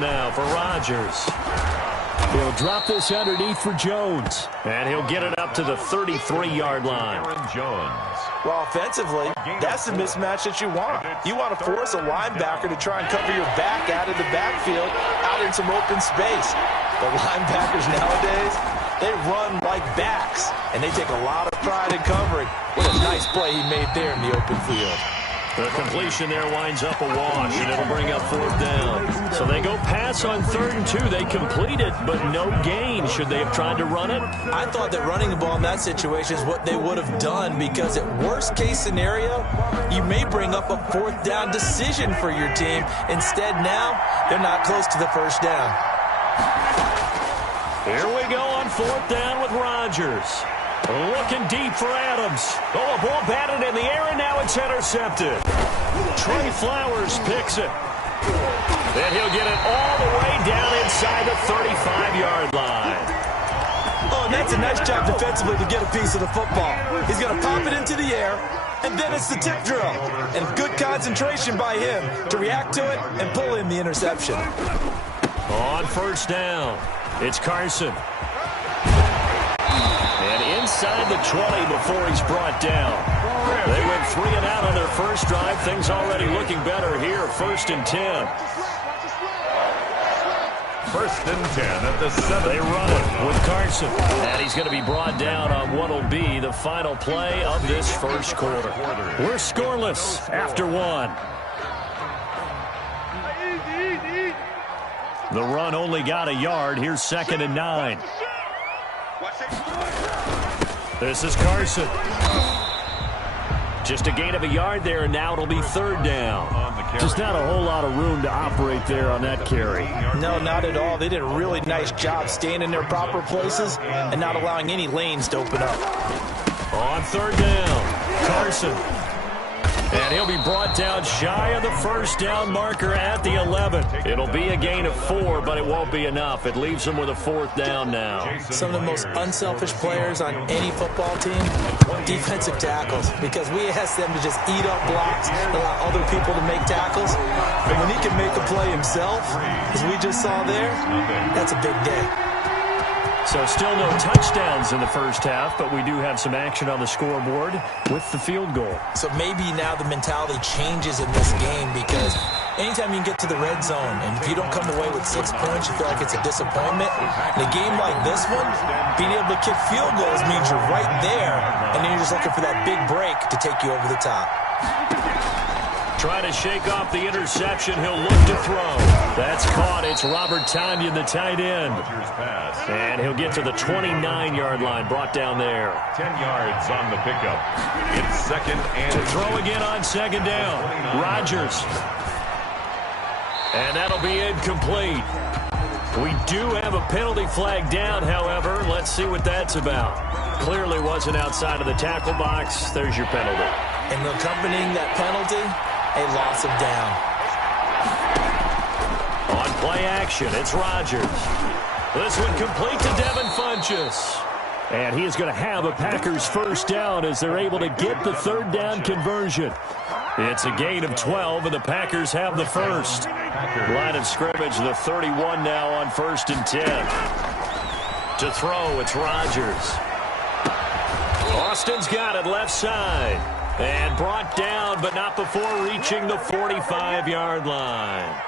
Now for Rodgers. He'll drop this underneath for Jones. And he'll get it up to the 33-yard line. Jones. Well, offensively, that's the mismatch that you want. You want to force a linebacker to try and cover your back out of the backfield, out in some open space. The linebackers nowadays, they run like backs, and they take a lot of pride in covering. What a nice play he made there in the open field. The completion there winds up a wash, and it'll bring up 4th down. So they go pass on 3rd and 2. They complete it, but no gain. Should they have tried to run it? I thought that running the ball in that situation is what they would have done, because at worst case scenario, you may bring up a 4th down decision for your team. Instead, now, they're not close to the 1st down. Here we go on 4th down with Rodgers. Looking deep for Adams. Oh, a ball batted in the air, and now it's intercepted. Trey Flowers picks it. Then he'll get it all the way down inside the 35-yard line. Oh, and that's a nice job defensively to get a piece of the football. He's going to pop it into the air, and then it's the tip drill. And good concentration by him to react to it and pull in the interception. On 1st down, it's Carson. And inside the 20 before he's brought down. They went 3 and out on their first drive. Things already looking better here. 1st and 10. 1st and 10 at the 7. They run it with Carson. And he's going to be brought down on what will be the final play of this first quarter. We're scoreless after 1. The run only got a yard. Here's 2nd and 9. This is Carson. Just a gain of a yard there, and now it'll be 3rd down. Just not a whole lot of room to operate there on that carry. No, not at all. They did a really nice job staying in their proper places and not allowing any lanes to open up. On 3rd down, Carson. And he'll be brought down shy of the 1st down marker at the 11. It'll be a gain of 4, but it won't be enough. It leaves him with a 4th down now. Some of the most unselfish players on any football team, defensive tackles, because we ask them to just eat up blocks, allow other people to make tackles. But when he can make a play himself, as we just saw there, that's a big day. So still no touchdowns in the first half, but we do have some action on the scoreboard with the field goal. So maybe now the mentality changes in this game, because anytime you can get to the red zone, and if you don't come away with 6 points, you feel like it's a disappointment. In a game like this one, being able to kick field goals means you're right there, and then you're just looking for that big break to take you over the top. Trying to shake off the interception. He'll look to throw. That's caught. It's Robert Tonyan, the tight end. And he'll get to the 29-yard line, brought down there. 10 yards on the pickup. It's 2nd and... To throw again on 2nd down. Rodgers. And that'll be incomplete. We do have a penalty flag down, however. Let's see what that's about. Clearly wasn't outside of the tackle box. There's your penalty. And accompanying that penalty, a loss of down. On play action, it's Rodgers. This one complete to Devin Funchess. And he is going to have a Packers 1st down as they're able to get the 3rd down conversion. It's a gain of 12, and the Packers have the 1st. Line of scrimmage, the 31 now on 1st and 10. To throw, it's Rodgers. Austin's got it left side. And brought down, but not before reaching the 45-yard line.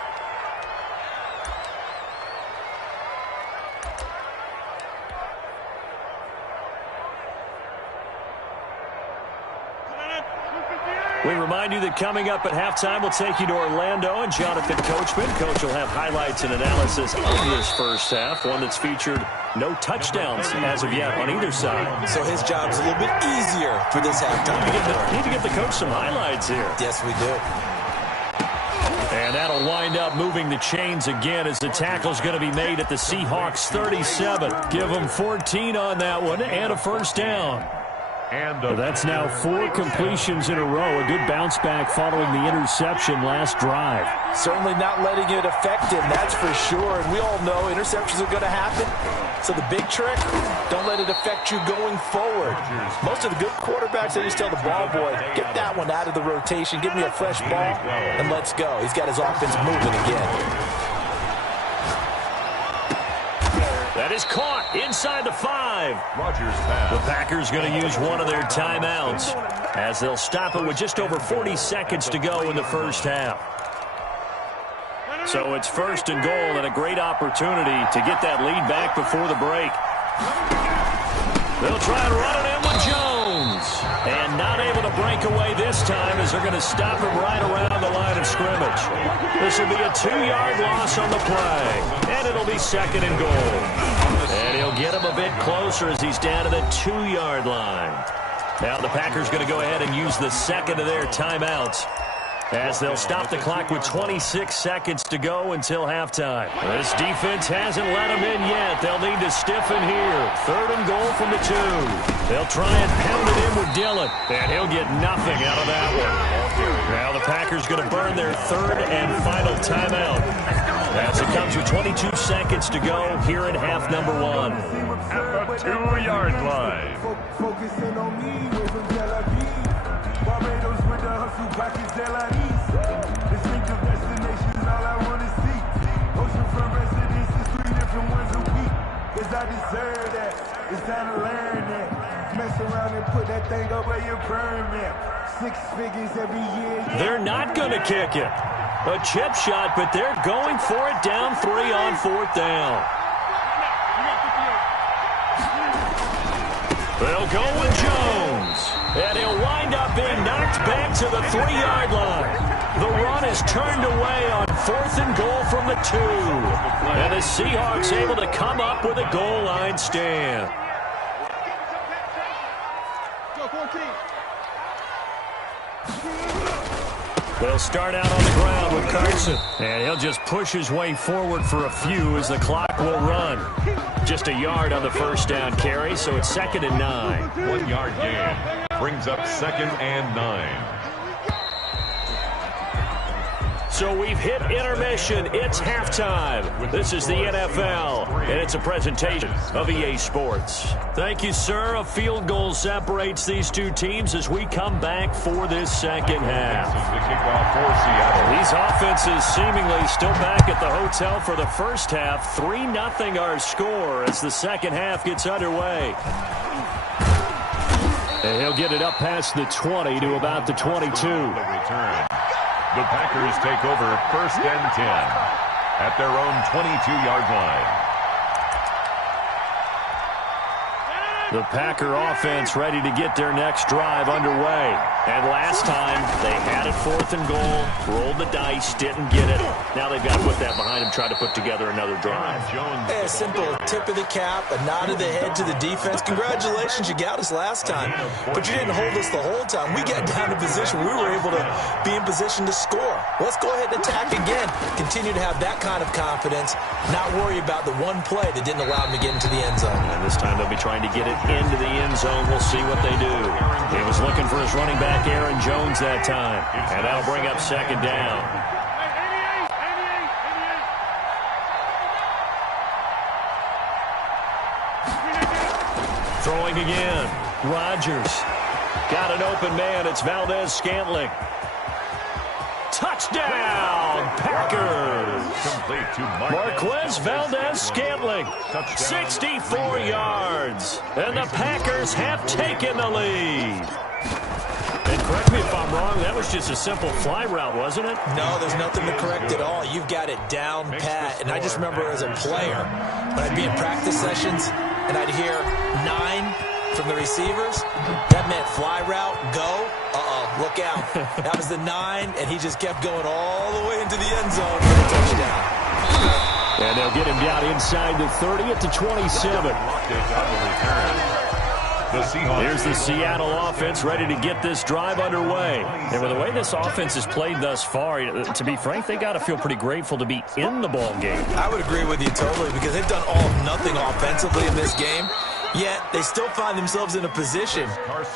We remind you that coming up at halftime, we'll take you to Orlando and Jonathan Coachman. Coach will have highlights and analysis of this first half, one that's featured no touchdowns as of yet on either side. So his job's a little bit easier for this halftime. Need to get the coach some highlights here. Yes, we do. And that'll wind up moving the chains again as the tackle's going to be made at the Seahawks 37. Give them 14 on that one and a 1st down. That's now 4 completions in a row. A good bounce back following the interception last drive. Certainly not letting it affect him, that's for sure. And we all know interceptions are going to happen. So the big trick, don't let it affect you going forward. Most of the good quarterbacks, they just tell the ball boy, get that one out of the rotation, give me a fresh ball, and let's go. He's got his offense moving again. That is caught inside the 5. Rodgers pass. The Packers going to use one of their timeouts as they'll stop it with just over 40 seconds to go in the first half. So it's first and goal and a great opportunity to get that lead back before the break. They'll try and run it in with Jones. And not able to break away this time as they're going to stop him right around the line of scrimmage. This will be a 2-yard loss on the play. And it'll be second and goal. And he'll get him a bit closer as he's down to the 2-yard line. Now the Packers going to go ahead and use the second of their timeouts as they'll stop the clock with 26 seconds to go until halftime. This defense hasn't let them in yet. They'll need to stiffen here. Third and goal from the 2. They'll try and pound it in with Dillon, and he'll get nothing out of that one. Now the Packers going to burn their third and final timeout as it comes with 22 seconds to go here in half number 1. At the 2-yard line. Focusing on me with some Barbados with the hustle pockets distinctive destinations, all I want to see. Oceanfront residences, 3 different ones a week. Cause I deserve that. It's time to learn that. Mess around and put that thing up where your permit. 6 figures every year. They're not going to kick it. A chip shot, but they're going for it down 3 on 4th down. They'll go with Jones. And he'll wind up being knocked back to the 3-yard line. The run is turned away on 4th and goal from the 2. And the Seahawks able to come up with a goal line stand. They'll start out on the ground with Carson. And he'll just push his way forward for a few as the clock will run. Just a yard on the first down carry, so it's 2nd and 9. 1-yard gain. Brings up 2nd and 9. So we've hit intermission. It's halftime. This is the NFL, and it's a presentation of EA Sports. Thank you, sir. A field goal separates these two teams as we come back for this second half. The kickoff for Seattle. These offenses seemingly still back at the hotel for the first half. 3-0 our score as the second half gets underway. And he'll get it up past the 20 to about the 22. The return. The Packers take over 1st and 10 at their own 22-yard line. The Packer offense ready to get their next drive underway. And last time, they had it 4th and goal, rolled the dice, didn't get it. Now they've got to put that behind them, try to put together another drive. A simple tip of the cap, a nod of the head to the defense. Congratulations, you got us last time. But you didn't hold us the whole time. We got down to position. We were able to be in position to score. Let's go ahead and attack again. Continue to have that kind of confidence, not worry about the one play that didn't allow them to get into the end zone. And this time they'll be trying to get it into the end zone. We'll see what they do. He was looking for his running back, Aaron Jones, that time. And that'll bring up 2nd down. Throwing again. Rodgers. Got an open man. It's Valdez-Scantling. Touchdown, Packers. Complete to Marquez Valdez-Scantling, 64 yards. And the Packers have taken the lead. And correct me if I'm wrong, that was just a simple fly route, wasn't it? No, there's nothing to correct at all. You've got it down pat. And I just remember as a player, when I'd be in practice sessions and I'd hear 9 from the receivers, that meant fly route, go. Look out. That was the 9, and he just kept going all the way into the end zone for the touchdown. And they'll get him down inside the 30 at the 27. Here's the Seattle offense ready to get this drive underway. And with the way this offense has played thus far, to be frank, they got to feel pretty grateful to be in the ball game. I would agree with you totally because they've done all of nothing offensively in this game. Yet, they still find themselves in a position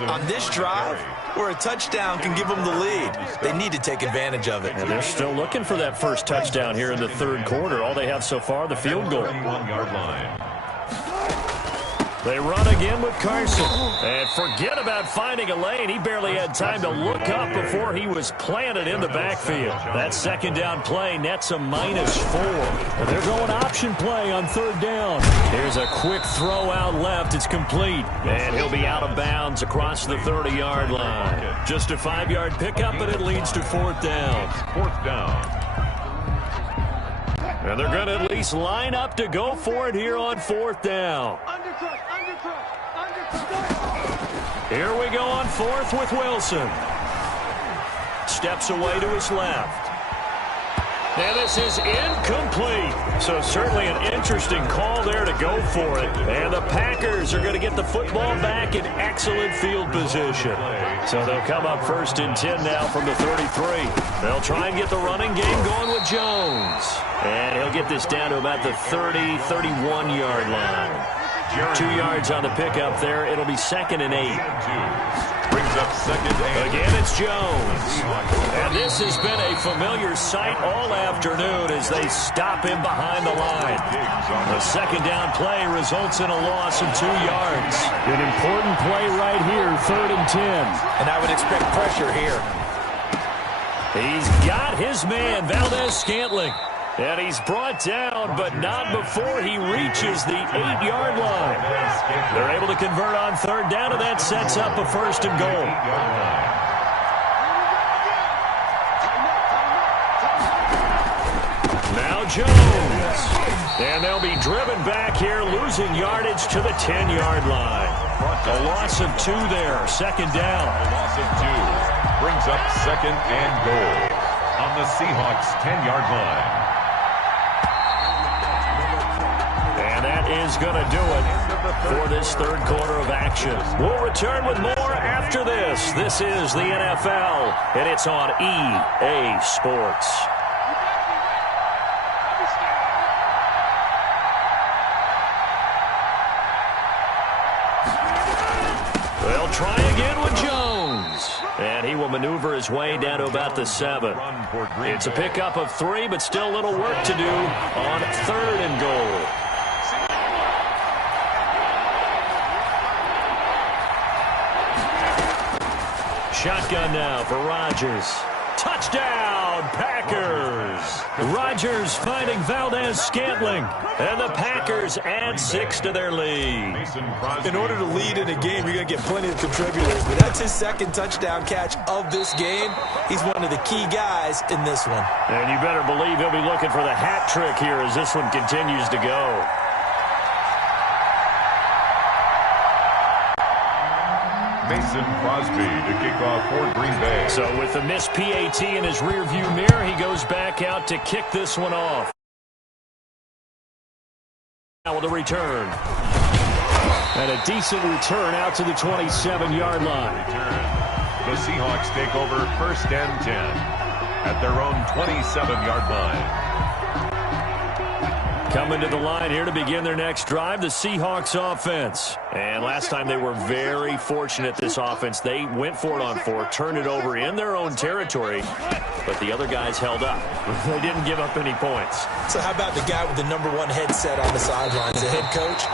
on this drive where a touchdown can give them the lead. They need to take advantage of it. And they're still looking for that first touchdown here in the third quarter. All they have so far, the field goal. They run again with Carson. And forget about finding a lane. He barely had time to look up before he was planted in the backfield. That second down play nets a -4. And they're going option play on third down. Here's a quick throw out left. It's complete. And he'll be out of bounds across the 30-yard line. Just a 5-yard pickup, but it leads to fourth down. Fourth down. And they're going to at least line up to go for it here on fourth down. Here we go on fourth with Wilson. Steps away to his left. And this is incomplete. So certainly an interesting call there to go for it. And the Packers are going to get the football back in excellent field position. So they'll come up first and 10 now from the 33. They'll try and get the running game going with Jones. And he'll get this down to about the 30, 31-yard line. 2 yards on the pickup there. It'll be second and 8. Brings up second and again, it's Jones. And this has been a familiar sight all afternoon as they stop him behind the line. The second down play results in a loss of 2 yards. An important play right here, third and 10. And I would expect pressure here. He's got his man, Valdez-Scantling. And he's brought down, but not before he reaches the 8-yard line. They're able to convert on third down, and that sets up a first and goal. Now Jones. And they'll be driven back here, losing yardage to the 10-yard line. A loss of 2 there, second down. A loss of 2 brings up second and goal on the Seahawks' 10-yard line. Is going to do it for this third quarter of action. We'll return with more after this. This is the NFL, and it's on EA Sports. They'll try again with Jones. And he will maneuver his way down to about the 7. It's a pickup of 3, but still a little work to do on third and goal. Shotgun now for Rodgers. Touchdown, Packers. Rodgers finding Valdez-Scantling. And the Packers add 6 to their lead. In order to lead in a game, you're going to get plenty of contributors. But that's his second touchdown catch of this game. He's one of the key guys in this one. And you better believe he'll be looking for the hat trick here as this one continues to go. Mason Crosby to kick off for Green Bay. So with the missed PAT in his rearview mirror, he goes back out to kick this one off. Now with a return. And a decent return out to the 27-yard line. The Seahawks take over first and 10 at their own 27-yard line. Coming to the line here to begin their next drive, the Seahawks offense. And last time they were very fortunate, this offense. They went for it on 4, turned it over in their own territory, but the other guys held up. They didn't give up any points. So how about the guy with the #1 headset on the sidelines, the head coach?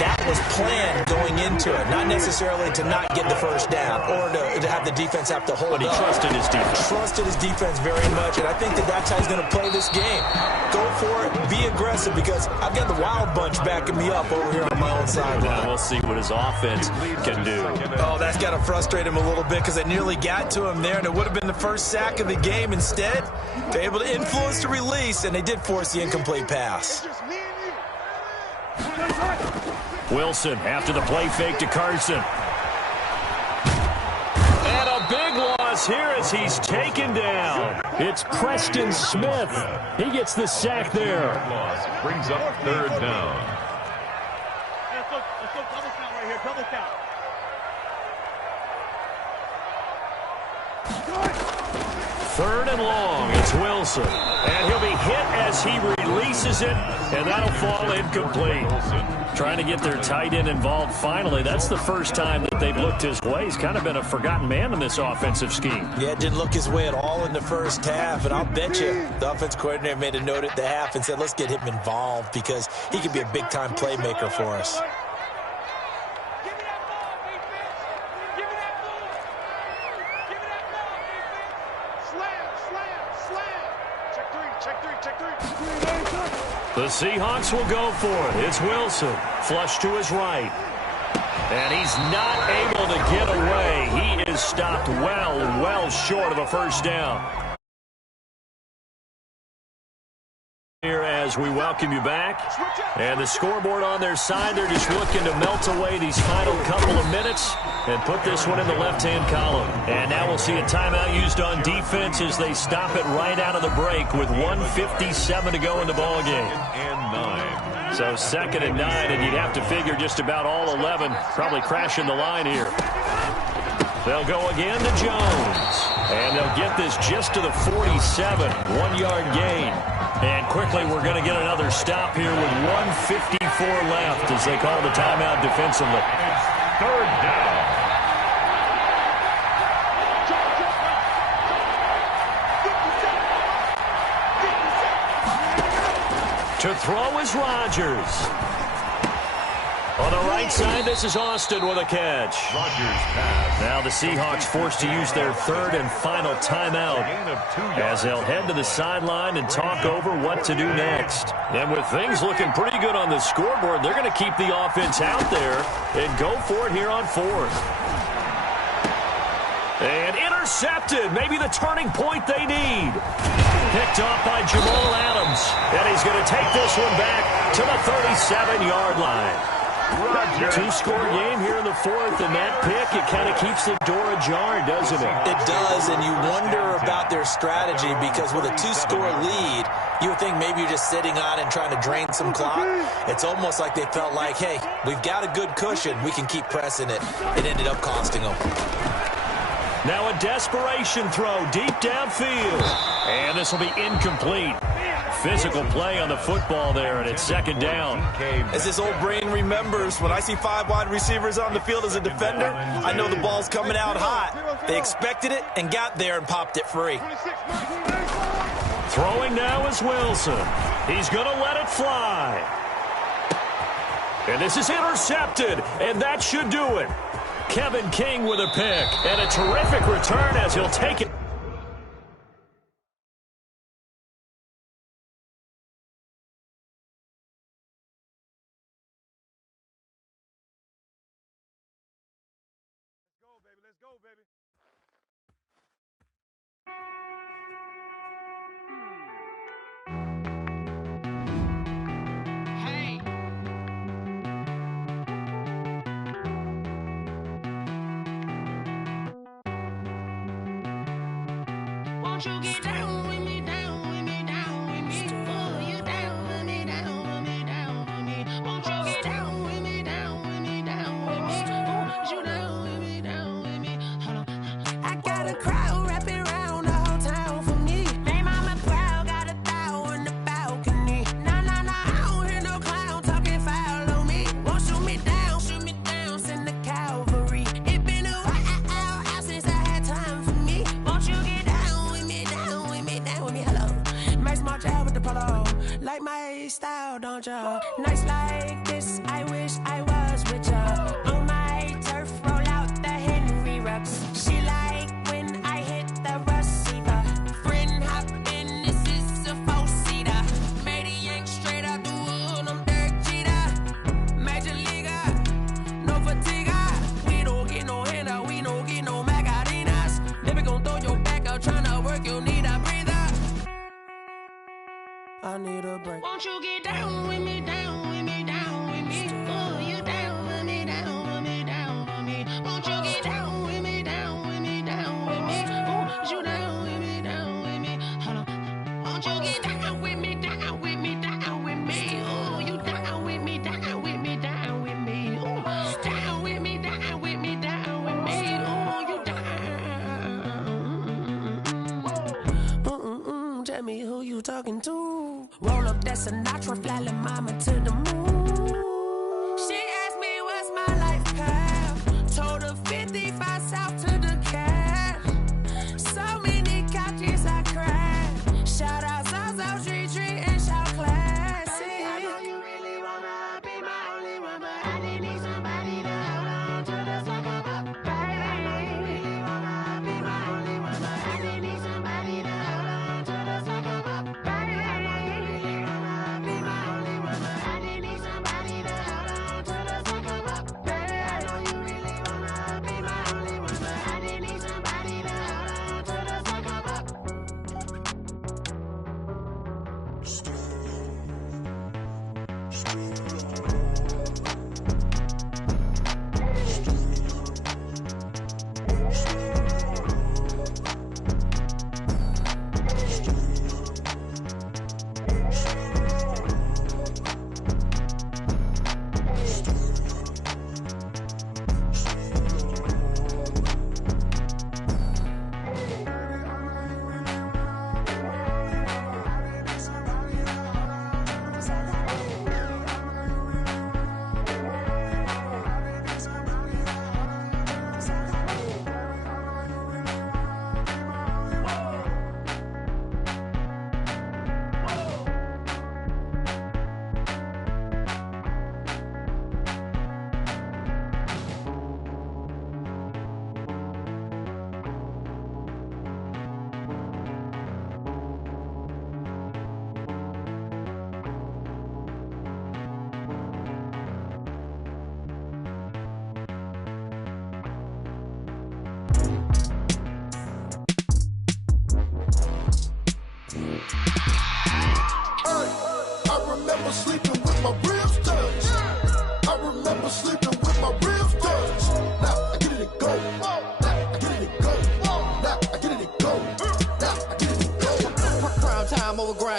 That was planned going into it, not necessarily to not get the first down or to have the defense have to hold up. But he trusted his defense. Trusted his defense very much, and I think that's how he's going to play this game. Go for it, be aggressive, because I've got the wild bunch backing me up over here on my own sideline. Now we'll see what his offense can do. Oh, that's got to frustrate him a little bit because they nearly got to him there, and it would have been the first sack of the game. Instead, they're able to influence the release, and they did force the incomplete pass. Wilson after the play fake to Carson. And a big loss here as he's taken down. It's Preston Smith. He gets the sack there. Brings up third down. Let's go double count right here. Double count. Third and long, it's Wilson. And he'll be hit as he releases it, and that'll fall incomplete. Trying to get their tight end involved finally. That's the first time that they've looked his way. He's kind of been a forgotten man in this offensive scheme. Yeah, it didn't look his way at all in the first half, and I'll bet you the offense coordinator made a note at the half and said, let's get him involved because he could be a big-time playmaker for us. The Seahawks will go for it. It's Wilson. Flush to his right. And he's not able to get away. He is stopped well short of a first down. Here as we welcome you back. And the scoreboard on their side, they're just looking to melt away these final couple of minutes and put this one in the left-hand column. And now we'll see a timeout used on defense as they stop it right out of the break with 1:57 to go in the ballgame. And 9. So 2nd and 9, and you'd have to figure just about all 11 probably crashing the line here. They'll go again to Jones. And they'll get this just to the 47, 1-yard gain. And quickly we're going to get another stop here with 1:54 left as they call the timeout defensively. It's 3rd down. To throw is Rodgers. On the right side, this is Austin with a catch. Rodgers pass. Now the Seahawks forced to use their 3rd and final timeout Gain of 2 yards. as they'll head to the sideline and talk over what to do next. And with things looking pretty good on the scoreboard, they're going to keep the offense out there and go for it here on 4th. And intercepted, maybe the turning point they need. Picked off by Jamal Adams. And he's going to take this one back to the 37-yard line. Rodgers. 2-score game here in the 4th, and that pick, it kind of keeps the door ajar, doesn't it? It does, and you wonder about their strategy because with a 2-score lead, you would think maybe you're just sitting on it and trying to drain some clock. It's almost like they felt like, hey, we've got a good cushion. We can keep pressing it. It ended up costing them. Now a desperation throw deep downfield. And this will be incomplete. Physical play on the football there, and it's 2nd down. As this old brain remembers, when I see 5 wide receivers on the field as a defender, I know the ball's coming out hot. They expected it and got there and popped it free. Throwing now is Wilson. He's going to let it fly. And this is intercepted, and that should do it. Kevin King with a pick, and a terrific return as he'll take it. Let's go, baby. Won't you get down with me, down with me, down with me? Oh, you down with me, down with me, down with me. Won't you get down with me, down with me, down with me? Oh, you down with me, down with me. Hold on. I got a crowd wrapping around the whole town for me. Name on my proud, got a thou in the balcony. Nah, I don't hear no clown talking foul on me. Won't shoot me down, send the cavalry. It been a while since I had time for me. Won't you get down with me, down with me, down with me? Hello. Max March out with the polo. Like my style, don't ya? Nights like this, I wish I was with ya. On my turf, roll out the Henry Rux. She like when I hit the receiver. Friend hop in, this is a 4-seater. Made a yank straight out the wood, I'm Derek Jeter. Major leaguer, no fatigue. We don't get no handout, we don't get no Macarinas. Never gon' throw your back out, tryna work, you need a breather. I need a break. Won't you get down with me, down with me, down with me? Oh, you down with me, down with me, down with me. Won't you get down with me, down with me, down with me? Oh, you down with me, down with me. Hold on. Won't you get down with me, down with me, down with me? Oh, you down with me, down with me, down with me. Oh, down with me, down with me, down with me. Oh, you down. Tell me who you talking to. Roll up that Sinatra, fly la mama to the moon. She asked me what's my life path. Told her 55 south to the cat. So many couches I cried. Shout out South Street and shout classy. I know you really wanna be my only one, but I didn't need somebody to hold on to the second up. Baby, I know you really wanna be my only one, but I didn't need somebody to hold on to the second up. Baby, I know you really wanna be my only one.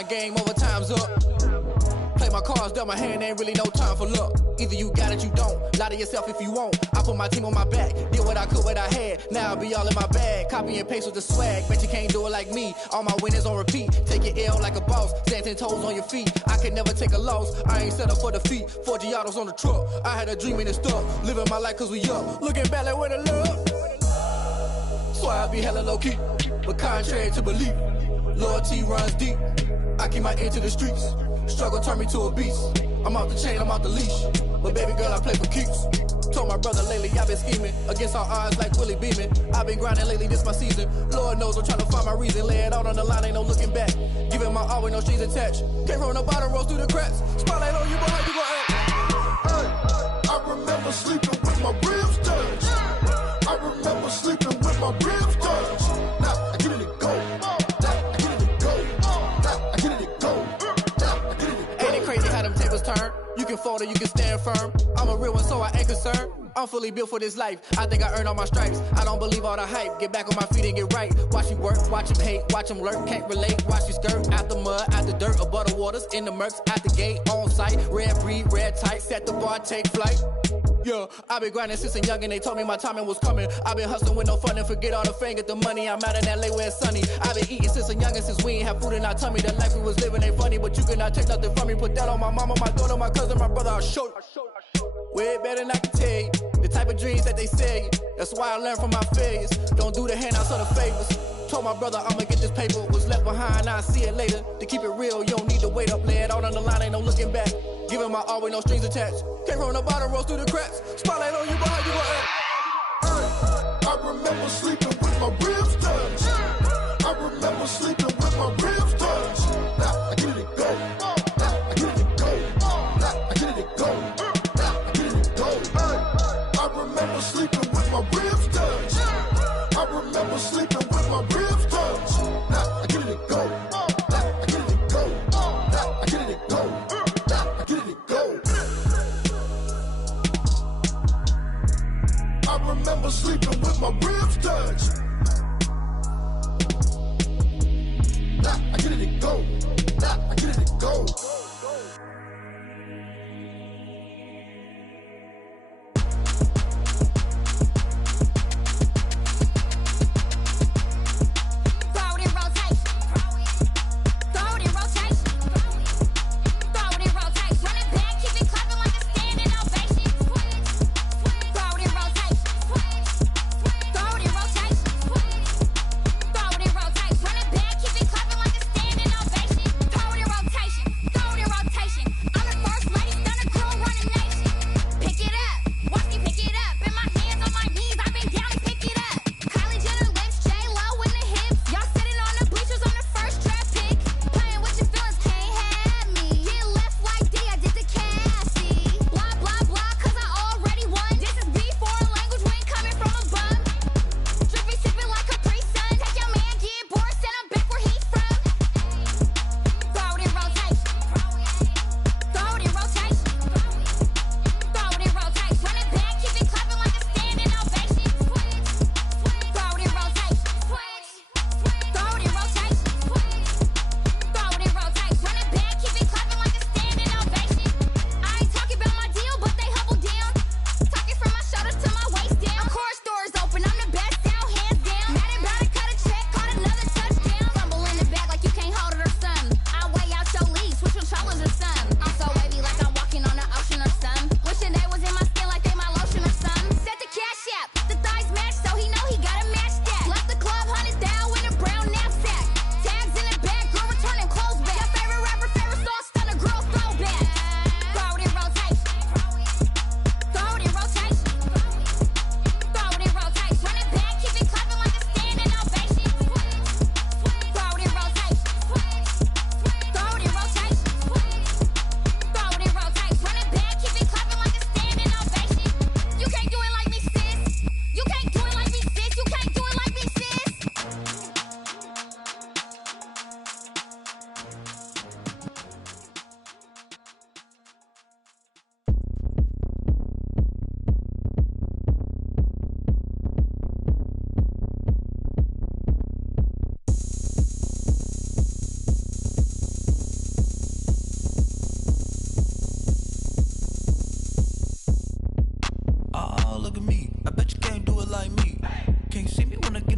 Game over, time's up. Play my cards, dealt my hand, ain't really no time for luck. Either you got it, you don't. Lie to yourself if you won't. I put my team on my back, did what I could, what I had. Now I'll be all in my bag. Copy and paste with the swag. Bet you can't do it like me. All my winners on repeat. Take your L like a boss. Stand 10 toes on your feet. I can never take a loss. I ain't set up for defeat. 4 Giottos on the truck. I had a dream and it's stuck. Living my life cause we up. Looking back like where the love. So I be hella low key. But contrary to belief, loyalty runs deep. I keep my ear to the streets. Struggle turned me to a beast. I'm off the chain, I'm off the leash. But baby girl, I play for keeps. Told my brother lately, I've been scheming. Against all odds like Willie Beeman. I've been grinding lately, this my season. Lord knows I'm trying to find my reason. Lay it out on the line, ain't no looking back. Giving my all with no strings attached. Came from the bottom, rose through the cracks. Spotlight on you, boy, how you gon' act? I remember sleeping with my ribs touched. I remember sleeping with my ribs touched. Now I get it to go. You can fold or you can stand firm. I'm a real one, so I ain't concerned. I'm fully built for this life. I think I earned all my stripes. I don't believe all the hype. Get back on my feet and get right. Watch you work, watch him hate, watch him lurk. Can't relate, watch you skirt. Out the mud, out the dirt, above the waters, in the murks, out the gate, on site. Red breed, red tight, set the bar, take flight. Yeah, I've been grinding since a young and they told me my timing was coming. I've been hustling with no fun and forget all the fame, get the money. I'm out in LA where it's sunny. I've been eating since a young and since we ain't have food in our tummy. The life we was living ain't funny, but you cannot take nothing from me. Put that on my mama, my daughter, my cousin, my brother, I'll show you. Way better than I can tell you. The type of dreams that they sell you. That's why I learned from my failures. Don't do the handouts or the favors. Told my brother I'ma get this paper. Was left behind, I'll see it later. To keep it real, you don't need to wait up. Lay it out on the line, ain't no looking back. Giving my all with no strings attached. Came from the bottom, rose through the cracks. Spotlight on you, boy, how you gon' act? I remember sleeping with my ribs touched. I remember sleeping with my ribs touched. Now I get it to go. Now I get it to go. Now I get it to go. Now I get it to go. I remember sleeping with my ribs touched. I remember sleeping with my ribs touched. Now I get it to go. Now I get it to go. Now I get it to go. Now I get it to go. I remember sleeping with my ribs touched. Now I get it to go. Now I get it to go.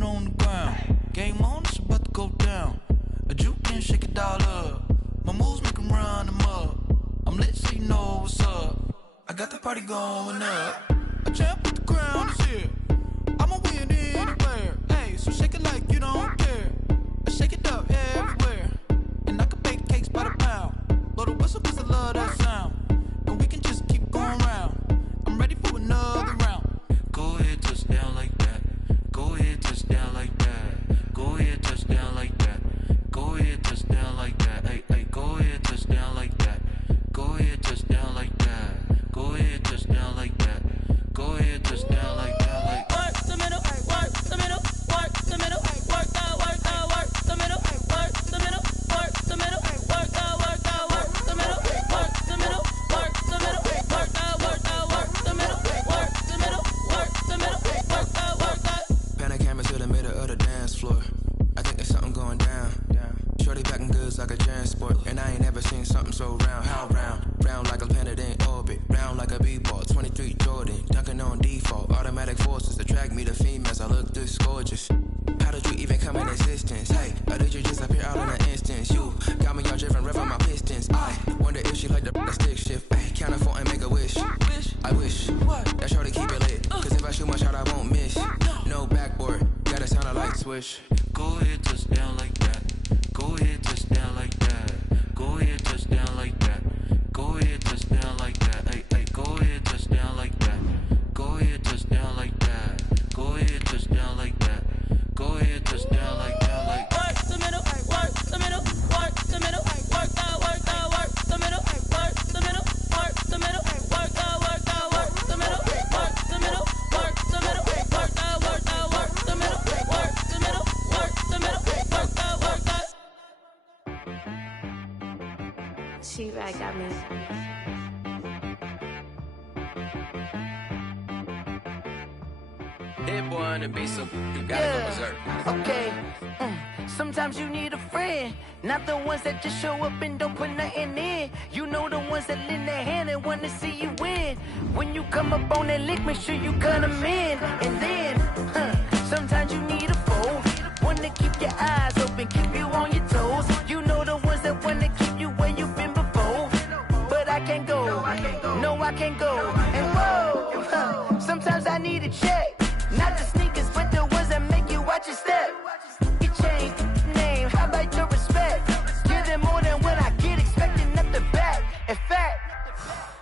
on the ground. Game on, it's about to go down. A juke and shake it all up. My moves make 'em run them up. I'm lit so you know what's up. I got the party going up. A champ with the crown is here. I'ma win anywhere. Hey, so shake it like you don't care. I shake it up everywhere. And I can bake cakes by the pound. Blow the whistle 'cause I love that sound. And we can just keep going round. I'm ready for another round. Go ahead, touch down like that. Go ahead, touch down like that. Go ahead, touch down like that. Go ahead, touch down like that. Hey, hey, go ahead, touch down like that. Go ahead, touch down like that. Go ahead, touch down like that. Go ahead, touch down like that. Like work the middle, work the middle, work the middle, work out, work out, work the middle, work the middle, work the middle, work out, work out, work the middle, work the middle, work the middle, work out, work out, work the middle, work the middle, work the middle, work out, work out. Pan a camera to the middle of the dance floor. I think there's something going down. Shorty packing goods like a transport, and I ain't never seen something so round. How round? Round like a planet in orbit, round like a b-ball. 23 Jordan, dunking on default. Automatic forces attract me to females. I look this gorgeous. How did you even come in existence? Hey, or did you just appear out in an instance? You got me all driven, revving my pistons. I wonder if she like the stick shift. Hey, count a four and make a wish. I wish that shorty keep it lit. 'Cause if I shoot my shot, I won't miss. No backboard, gotta sound a light switch. go ahead, touch down like that. Go ahead, touch down like that. Go ahead, touch down like that. Go ahead, touch down like that. Hey, hey, go ahead, touch down like that. Go ahead, touch down like that. Go ahead, touch down like that. Go ahead, touch down like that. Like work the middle, work the middle, work the middle, work out, work out, work the middle, work the middle, work the middle, work out, work out, work the middle, work the middle, work the middle, work out, work out, work the middle, work the middle, work the middle, work out, work out. She-Rag got me. Hit boy on the beat, so you gotta go berserk. Okay. Sometimes you need a friend, not the ones that just show up and don't put nothing in. You know the ones that lend their hand and wanna see you win. When you come up on that lick, make sure you cut them in. And then, sometimes you need a foe, one to keep your eyes open, keep you on your toes. You know the ones that wanna keep you where you've been before. But I can't go, no I can't go. And whoa, sometimes I need a check. Not the sneakers, but the ones that make you watch your step. You change name, how about your respect? Give them more than what I get, expecting nothing back. In fact,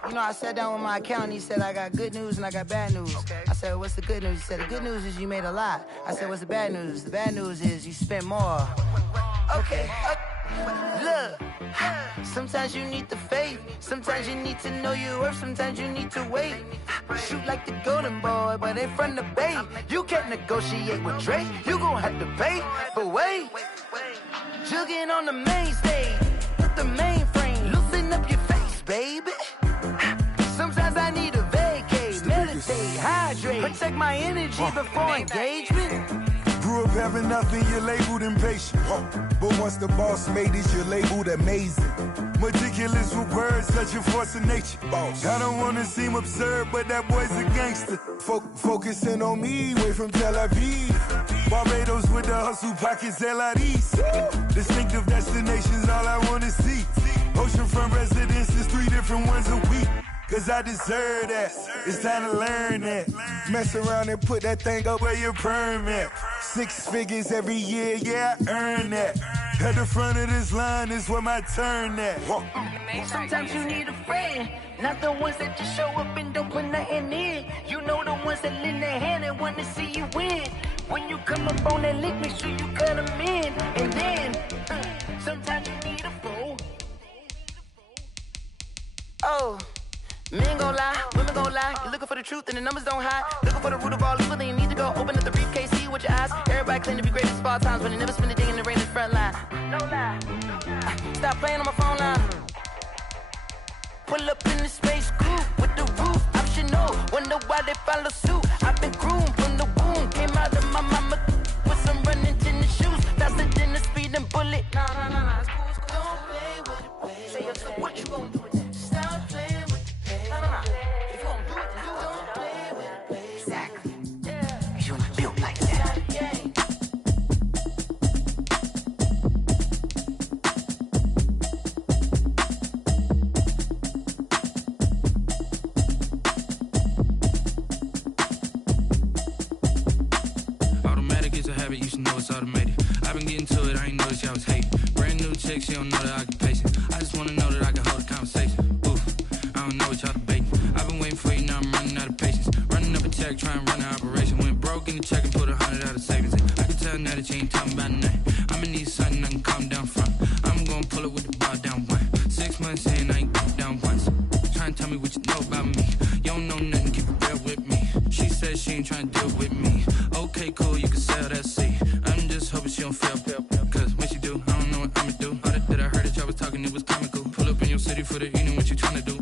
you know, I sat down with my accountant, he said, I got good news and I got bad news. I said, what's the good news? He said, the good news is you made a lot. I said, what's the bad news? The bad news is you spent more. Okay, look, sometimes you need the faith, sometimes you need to know your worth, sometimes you need to wait. Shoot like the golden boy, but in front of Bay. You can't negotiate with Drake, you gon' have to pay. But wait, jugging on the main stage, with the mainframe, loosen up your face, baby. Sometimes I need a vacate, meditate, hydrate, protect my energy before engagement. Grew up having nothing, you're labeled impatient. But once the boss made it, you're labeled amazing. Meticulous with words, such a force of nature. I don't wanna seem absurd, but that boy's a gangster. Focusing on me, way from Tel Aviv. Barbados with the hustle pockets, LIDs. Distinctive destinations, all I wanna see. Oceanfront residences, 3 different ones a week. Cause I deserve that, it's time to learn that. Mess around and put that thing up where your permit. 6 figures every year, yeah, I earn that. At the front of this line is where my turn at. Sometimes you need a friend, not the ones that just show up and don't put nothing in. You know the ones that lend their hand and wanna see you win. When you come up on that lick, make sure you cut them in. And then, sometimes you need a foe. Oh. Men gon' lie, women gon' lie. You're looking for the truth and the numbers don't hide. Looking for the root of all evil, then you need to go open up the briefcase, see with your eyes. Everybody claim to be great at all times, but they never spend a day in the rain in the front line. No lie. Stop playing on my phone line. Pull up in the space coupe with the roof optional. Wonder why they follow suit. I've been groomed from the womb. Came out of my mama with some running tennis shoes. Faster than the speeding bullet. No. It's cool. Don't play with it, baby. Say up, so what you gon' do? Stop playing. If you gon' do it, then don't play with it, baby. Exactly. Yeah. You built like that. it's automated. I've been getting to it, I ain't noticed y'all was hating. Brand new chick, she don't know the occupation. I just wanna know that I can hold a conversation. Oof, I don't know what y'all debating. I've been waiting for you, now I'm running out of patience. Running up a check, trying to run an operation. Went broke in the check and put 100 out of savings. I can tell now that you ain't talking about nothing. I'ma need something I can calm down from. I'm gonna pull it with the bar down one. 6 months in, I ain't come down once. Trying to tell me what you know about me. You don't know nothing, keep it real with me. She said she ain't trying to deal with me. Okay, cool, you can sell that seat. I'm just hoping she don't fail. Cause when she do, I don't know what I'ma do. All that I heard that y'all was talking, it was comical. Pull up in your city for the evening, what you trying to do?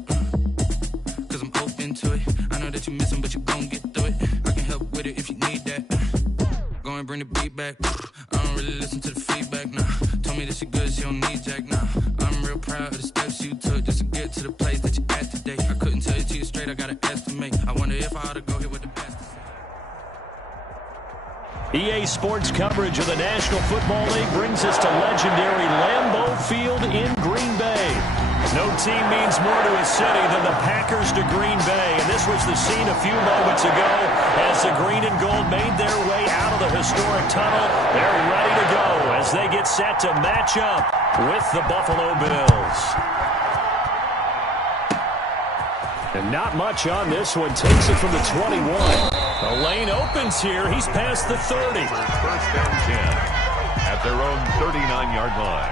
Cause I'm open to it. I know that you missing, but you gon' get through it. I can help with it if you need that. Go and bring the beat back. I don't really listen to the feedback, nah. Told me that she good, she don't need jack, nah. I'm real proud of the steps you took just to get to the place that you at today. I couldn't tell you to you straight, I gotta estimate. I wonder if I ought to go here with the best. EA Sports coverage of the National Football League brings us to legendary Lambeau Field in Green Bay. No team means more to a city than the Packers to Green Bay, and this was the scene a few moments ago as the green and gold made their way out of the historic tunnel. They're ready to go as they get set to match up with the Buffalo Bills. And not much on this one. Takes it from the 21. The lane opens here. He's past the 30. First and 10 at their own 39-yard line.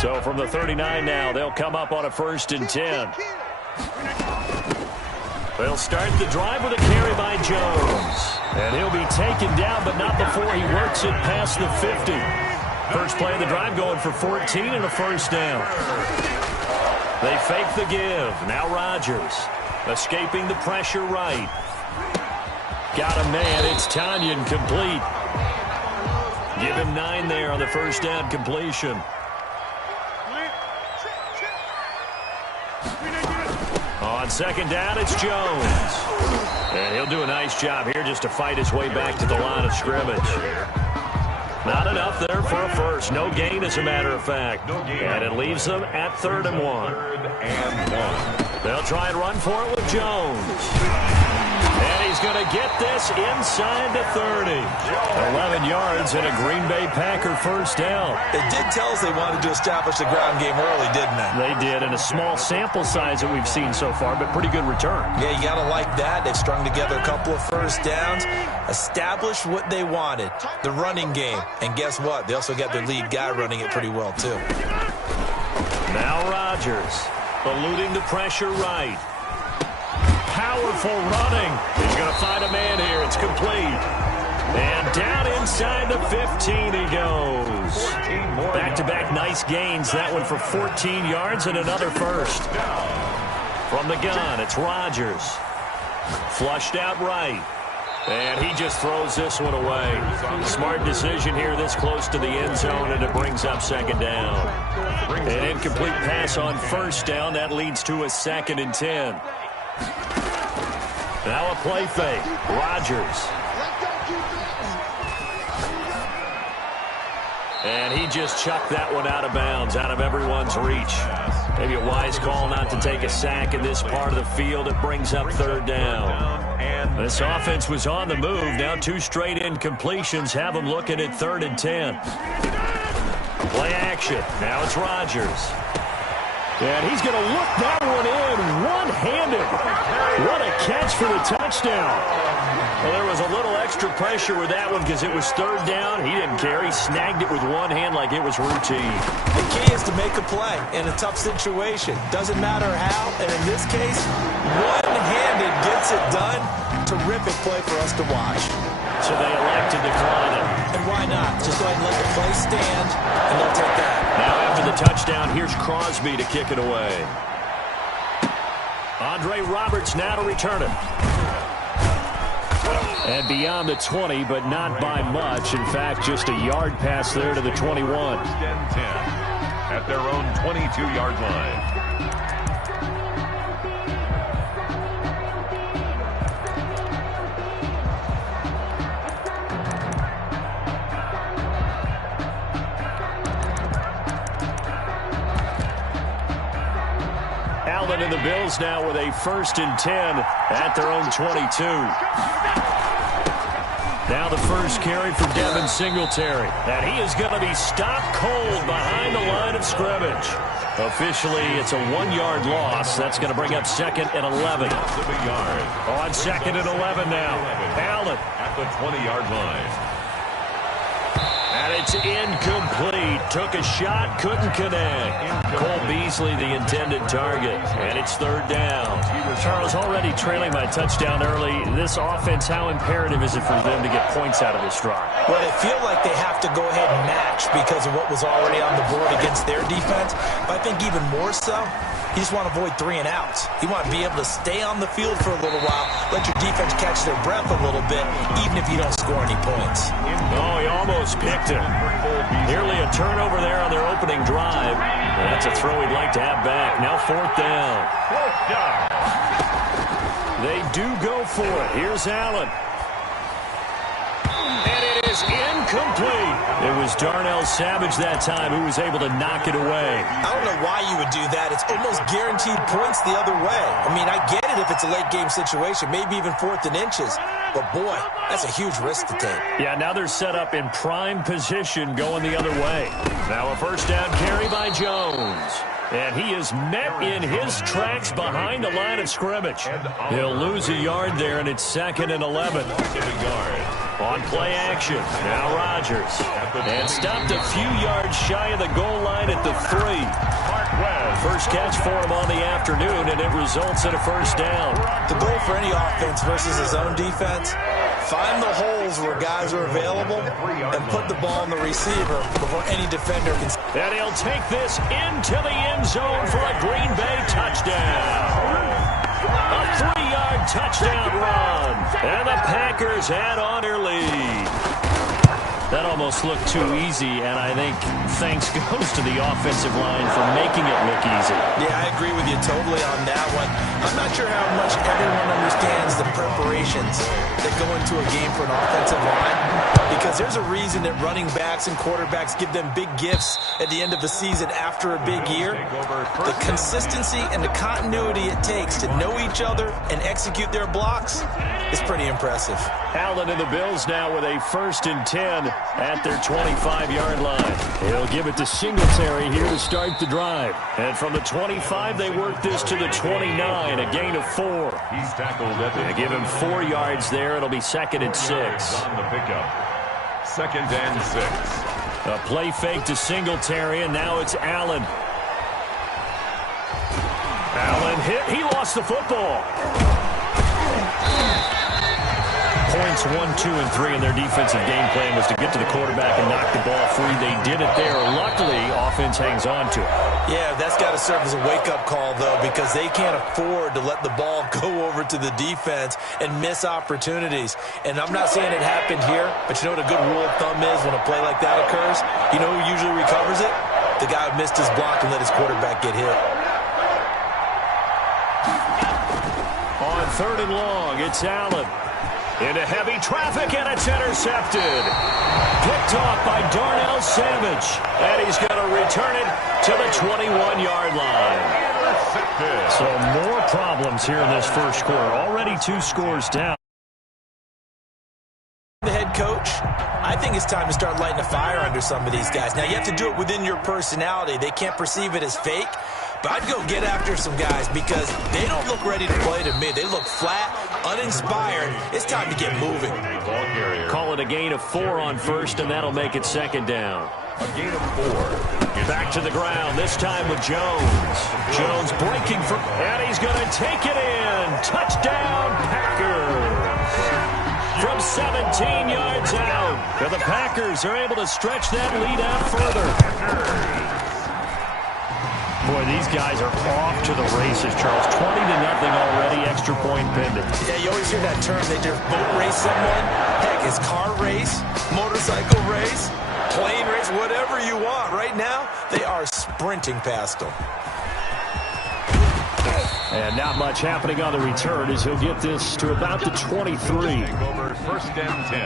So from the 39 now, they'll come up on a 1st and 10. They'll start the drive with a carry by Jones. And he'll be taken down, but not before he works it past the 50. First play of the drive going for 14 and a 1st down. They fake the give. Now Rodgers escaping the pressure right. Got a man. It's Tanyan complete. Give him 9 there on the 1st down completion. On 2nd down, it's Jones. And he'll do a nice job here just to fight his way back to the line of scrimmage. Not enough there for a first. No gain, as a matter of fact. And it leaves them at 3rd and 1. They'll try and run for it with Jones. And he's going to get this inside the 30. 11 yards and a Green Bay Packer 1st down. They did tell us they wanted to establish the ground game early, didn't they? They did, and a small sample size that we've seen so far, but pretty good return. Yeah, you got to like that. They've strung together a couple of 1st downs, established what they wanted, the running game. And guess what? They also got their lead guy running it pretty well, too. Now Rodgers, eluding the pressure right. Powerful running. He's going to find a man here. It's complete. And down inside the 15 he goes. Back-to-back nice gains. That one for 14 yards and another 1st. From the gun, it's Rodgers. Flushed out right. And he just throws this one away. Smart decision here this close to the end zone, and it brings up 2nd down. An incomplete pass on 1st down. That leads to a 2nd and 10. Now a play fake. Rodgers. And he just chucked that one out of bounds, out of everyone's reach. Maybe a wise call not to take a sack in this part of the field. It brings up 3rd down. This offense was on the move. Now 2 straight incompletions have them looking at 3rd and 10. Play action. Now it's Rodgers. And he's going to look that one in one-handed. What a catch for the touchdown. Well, there was a little extra pressure with that one because it was 3rd down. He didn't care. He snagged it with one hand like it was routine. The key is to make a play in a tough situation. Doesn't matter how, and in this case, one-handed gets it done. Terrific play for us to watch. So they elect to decline it. And why not? Just go ahead and let the play stand, and they'll take that. Now after the touchdown, here's Crosby to kick it away. Andre Roberts now to return it. And beyond the 20, but not by much. In fact, just a yard pass there to the 21. 10 at their own 22-yard line. and the Bills now with a 1st and 10 at their own 22. Now the first carry for Devin Singletary. And he is going to be stopped cold behind the line of scrimmage. Officially, it's a 1-yard loss. That's going to bring up 2nd and 11. On 2nd and 11 now. Allen at the 20-yard line. And it's incomplete. Took a shot, couldn't connect. Cole Beasley, the intended target. And it's 3rd down. Charles, already trailing by touchdown early. This offense, how imperative is it for them to get points out of this drive? Well, they feel like they have to go ahead and match because of what was already on the board against their defense. But I think even more so, you just want to avoid 3 and outs. You want to be able to stay on the field for a little while, let your defense catch their breath a little bit, even if you don't score any points. Oh, he almost picked it. Nearly a turnover there on their opening drive. And that's a throw he'd like to have back. Now 4th down. They do go for it. Here's Allen. And it is incomplete. It was Darnell Savage that time who was able to knock it away. I don't know why you would do that. It's almost guaranteed points the other way. I mean, I get it if it's a late game situation, maybe even 4th and inches. But, boy, that's a huge risk to take. Yeah, now they're set up in prime position going the other way. Now a 1st down carry by Jones. And he is met in his tracks behind the line of scrimmage. He'll lose a yard there, and it's 2nd and 11. On play action, now Rodgers. And stopped a few yards shy of the goal line at the 3. First catch for him on the afternoon, and it results in a 1st down. The goal for any offense versus his own defense, find the holes where guys are available and put the ball in the receiver before any defender can. And he'll take this into the end zone for a Green Bay touchdown. A 3-yard touchdown run. And the Packers add on their lead. That almost looked too easy, and I think thanks goes to the offensive line for making it look easy. Yeah, I agree with you totally on that one. I'm not sure how much everyone understands the preparations that go into a game for an offensive line, because there's a reason that running backs and quarterbacks give them big gifts at the end of the season after a big year. The consistency and the continuity it takes to know each other and execute their blocks is pretty impressive. Allen and the Bills now with a 1st and 10 at their 25-yard line. He'll give it to Singletary here to start the drive. And from the 25, they work this to the 29, a gain of 4. He's tackled at the. They give him 4 yards there. It'll be 2nd and 6. On the pickup. 2nd and 6. A play fake to Singletary, and now it's Allen. Allen hit. He lost the football. Points 1, 2, and 3 in their defensive game plan was to get to the quarterback and knock the ball free. They did it there. Luckily, offense hangs on to it. Yeah, that's got to serve as a wake-up call, though, because they can't afford to let the ball go over to the defense and miss opportunities. And I'm not saying it happened here, but you know what a good rule of thumb is when a play like that occurs? You know who usually recovers it? The guy who missed his block and let his quarterback get hit. On 3rd and long, it's Allen. Into heavy traffic, and it's intercepted. Picked off by Darnell Savage. And he's going to return it to the 21-yard line. So more problems here in this first quarter. Already 2 scores down. The head coach, I think it's time to start lighting a fire under some of these guys. Now, you have to do it within your personality. They can't perceive it as fake. But I'd go get after some guys because they don't look ready to play to me. They look flat, uninspired. It's time to get moving. Call it a gain of 4 on 1st, and that'll make it 2nd down. A gain of 4. Back to the ground, this time with Jones. Jones breaking from, and he's going to take it in. Touchdown, Packers. From 17 yards out. And the Packers are able to stretch that lead out further. Boy, these guys are off to the races, Charles. 20-0 already, extra point pending. Yeah, you always hear that term. They just boat race someone. Heck, it's car race, motorcycle race, plane race, whatever you want. Right now, they are sprinting past them. And not much happening on the return as he'll get this to about the 23. Over 1st and 10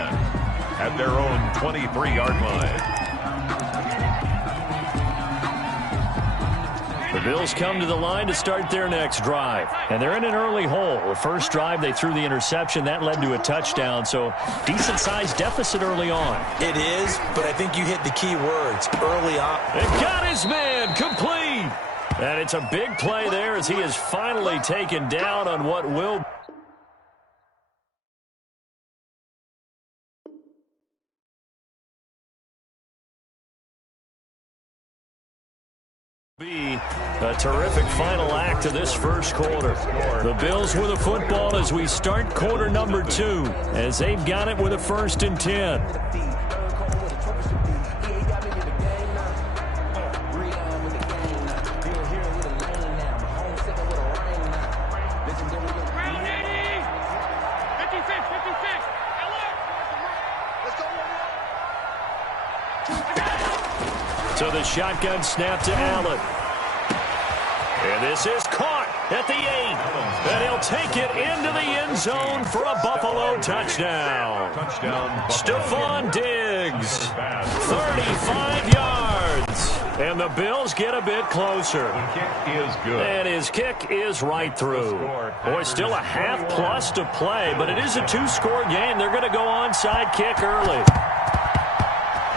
at their own 23-yard line. The The Bills come to the line to start their next drive. And they're in an early hole. The first drive, they threw the interception. That led to a touchdown. So decent-sized deficit early on. It is, but I think you hit the key words early on. It got his man complete. And it's a big play there as he is finally taken down on what will be a terrific final act of this first quarter. The Bills with the football as we start quarter number 2, as they've got it with a 1st and 10. So the shotgun snap to Allen. And this is caught at the 8. And he'll take it into the end zone for a Buffalo touchdown. Stephon Diggs, 35 yards. And the Bills get a bit closer. The kick is good. And his kick is right through. Boy, still a half-plus to play, but it is a 2-score game. They're going to go onside kick early.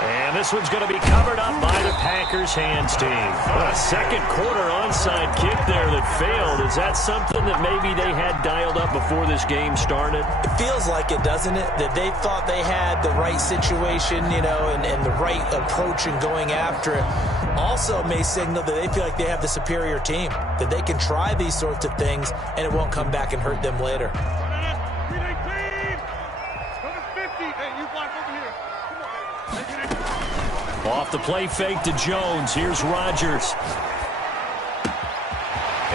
And this one's going to be covered up by the Packers hands team. A second quarter onside kick there that failed. Is that something that maybe they had dialed up before this game started? It feels like it, doesn't it? That they thought they had the right situation, you know, and the right approach in going after it. Also may signal that they feel like they have the superior team, that they can try these sorts of things and it won't come back and hurt them later. Off the play fake to Jones. Here's Rodgers.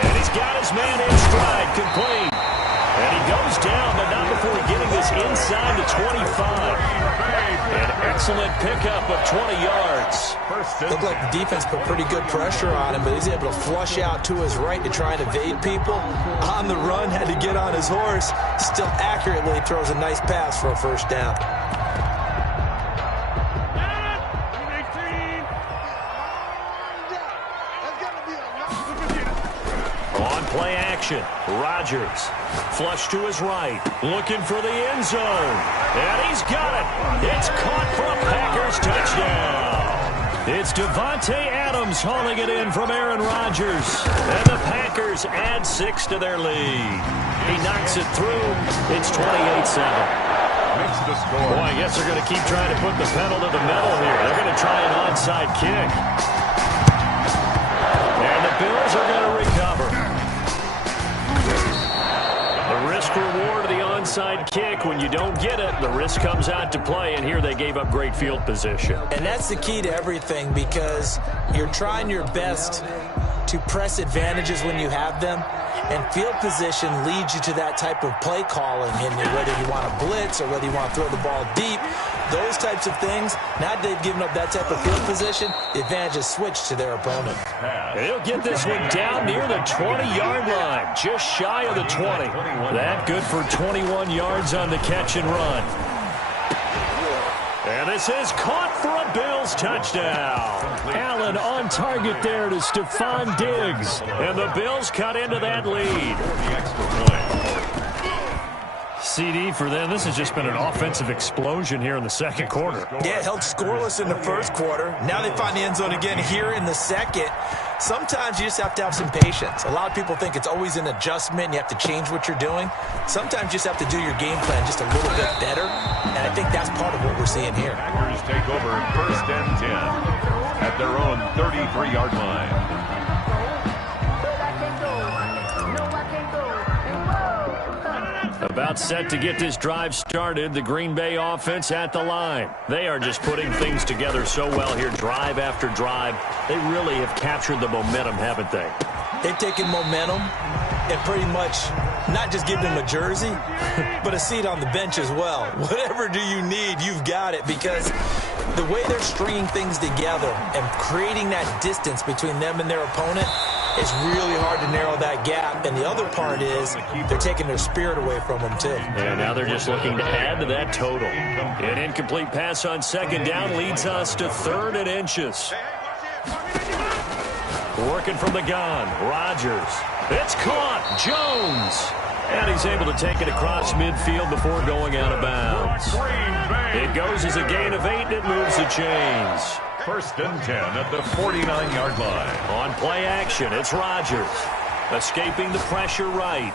And he's got his man in stride, complete. And he goes down, but not before getting this inside the 25. An excellent pickup of 20 yards. Looked like the defense put pretty good pressure on him, but he's able to flush out to his right to try and evade people. On the run, had to get on his horse. Still accurately throws a nice pass for a first down. Play action. Rodgers. Flush to his right. Looking for the end zone. And he's got it. It's caught for a Packers touchdown. It's Devontae Adams hauling it in from Aaron Rodgers. And the Packers add 6 to their lead. He knocks it through. It's 28-7. Makes the score. Boy, I guess they're going to keep trying to put the pedal to the metal here. They're going to try an onside kick. And the Bills are going to recover. Risk-reward of the onside kick. When you don't get it, the risk comes out to play, and here they gave up great field position. And that's the key to everything, because you're trying your best to press advantages when you have them, and field position leads you to that type of play calling, and whether you want to blitz or whether you want to throw the ball deep, those types of things. Now that they've given up that type of field position, the advantage is switched to their opponent. They'll get this one down near the 20-yard line, just shy of the 20. That good for 21 yards on the catch and run. And this is caught for a Bills touchdown. Allen on target there to Stephon Diggs. And the Bills cut into that lead. CD for them. This has just been an offensive explosion here in the second quarter. Yeah, held scoreless in the first quarter. Now they find the end zone again here in the second. Sometimes you just have to have some patience. A lot of people think it's always an adjustment. You have to change what you're doing. Sometimes you just have to do your game plan just a little bit better. And I think that's part of what we're seeing here. Packers take over 1st and 10 at their own 33-yard line. About set to get this drive started. The Green Bay offense at the line. They are just putting things together so well here, drive after drive. They really have captured the momentum, haven't they? They've taken momentum and pretty much not just given them a jersey, but a seat on the bench as well. Whatever do you need, you've got it, because the way they're stringing things together and creating that distance between them and their opponent, it's really hard to narrow that gap. And the other part is they're taking their spirit away from them, too. And now they're just looking to add to that total. An incomplete pass on second down leads us to 3rd and inches. Working from the gun. Rodgers. It's caught. Jones. And he's able to take it across midfield before going out of bounds. It goes as a gain of 8, and it moves the chains. 1st and 10 at the 49-yard line. On play action, it's Rodgers. Escaping the pressure right.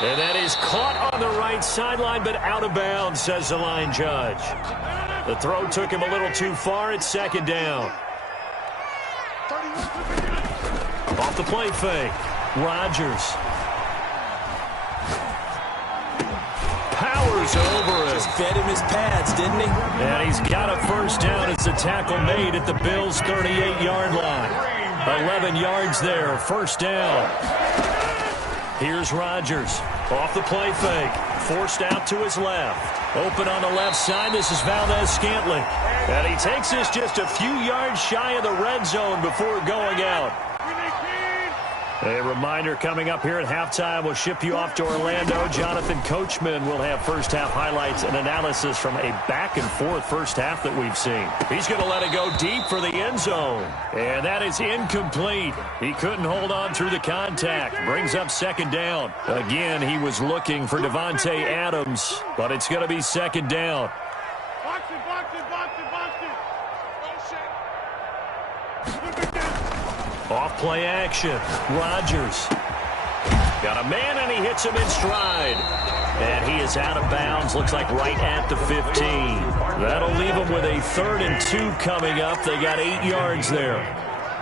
And that is caught on the right sideline, but out of bounds, says the line judge. The throw took him a little too far. It's 2nd down. Off the play fake. Rodgers. Powers over it. Just fed him his pads, didn't he? And he's got a 1st down as the tackle made at the Bills' 38-yard line. 11 yards there, 1st down. Here's Rodgers. Off the play fake. Forced out to his left. Open on the left side. This is Valdez-Scantling. And he takes this just a few yards shy of the red zone before going out. A reminder coming up here at halftime. We'll ship you off to Orlando. Jonathan Coachman will have first-half highlights and analysis from a back-and-forth first half that we've seen. He's going to let it go deep for the end zone. And that is incomplete. He couldn't hold on through the contact. Brings up 2nd down. Again, he was looking for Devontae Adams, but it's going to be 2nd down. Box it. Off play action. Rodgers. Got a man, and he hits him in stride. And he is out of bounds. Looks like right at the 15. That'll leave him with a 3rd and 2 coming up. They got 8 yards there.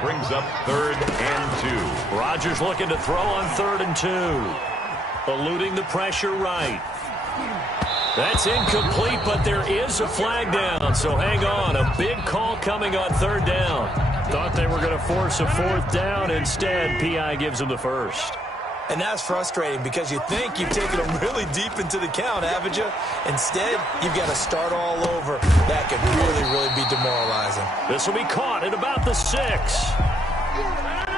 Brings up 3rd and 2. Rodgers looking to throw on 3rd and 2. Eluding the pressure right. That's incomplete, but there is a flag down, so hang on. A big call coming on 3rd down. Thought they were going to force a 4th down. Instead, P.I. gives him the 1st. And that's frustrating because you think you've taken them really deep into the count, haven't you? Instead, you've got to start all over. That could really be demoralizing. This will be caught at about the 6.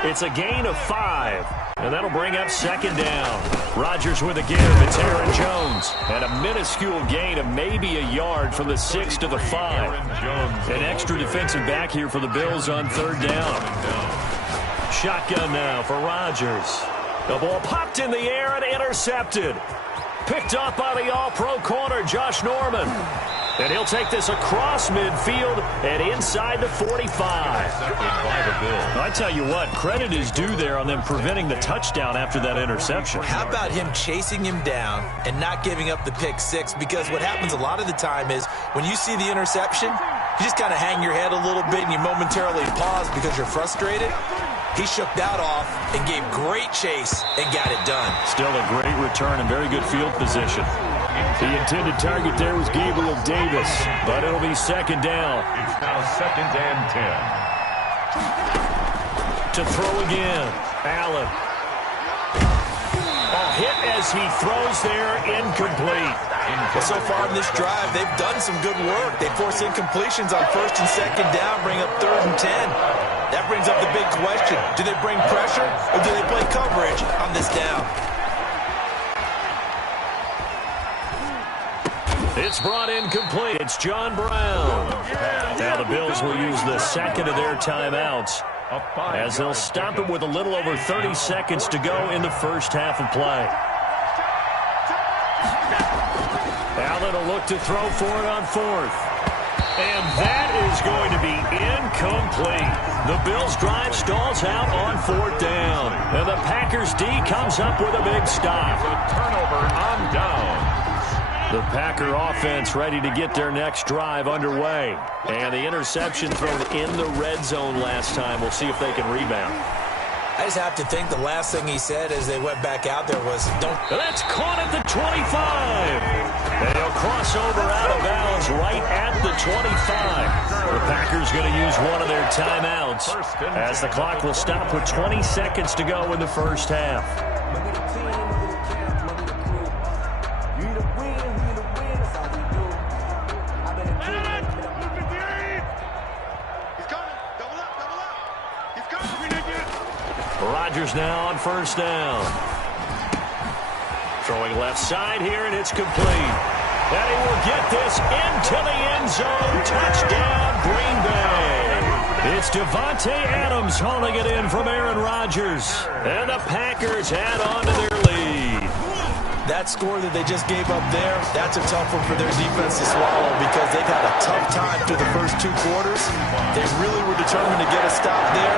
It's a gain of 5. And that'll bring up 2nd down. Rodgers with a give. It's Aaron Jones. And a minuscule gain of maybe a yard from the 6 to the 5. An extra defensive back here for the Bills on 3rd down. Shotgun now for Rodgers. The ball popped in the air and intercepted. Picked up by the all-pro corner, Josh Norman. And he'll take this across midfield and inside the 45. I tell you what, credit is due there on them preventing the touchdown after that interception. How about him chasing him down and not giving up the pick 6? Because what happens a lot of the time is when you see the interception, you just kind of hang your head a little bit and you momentarily pause because you're frustrated. He shook that off and gave great chase and got it done. Still a great return and very good field position. The intended target there was Gabriel Davis, but it'll be 2nd down. It's now 2nd and 10. To throw again, Allen. A hit as he throws there, incomplete. Well, so far in this drive, they've done some good work. They force incompletions on 1st and 2nd down, bring up 3rd and 10. That brings up the big question. Do they bring pressure or do they play coverage on this down? It's brought in complete. It's John Brown. Now the Bills will use the 2nd of their timeouts as they'll stop it with a little over 30 seconds to go in the first half of play. Allen will look to throw for it on 4th. And that is going to be incomplete. The Bills' drive stalls out on 4th down. And the Packers' D comes up with a big stop. A turnover on down. The Packer offense ready to get their next drive underway. And the interception thrown in the red zone last time. We'll see if they can rebound. I just have to think the last thing he said as they went back out there was, don't. That's caught at the 25. And he'll cross over out of bounds right at the 25. The Packers going to use one of their timeouts as the clock will stop with 20 seconds to go in the first half. Rodgers now on 1st down. Throwing left side here, and it's complete. And he will get this into the end zone. Touchdown, Green Bay. It's Devontae Adams hauling it in from Aaron Rodgers. And the Packers add on to their lead. That score that they just gave up there, that's a tough one for their defense to swallow because they've had a tough time through the first 2 quarters. They really were determined to get a stop there,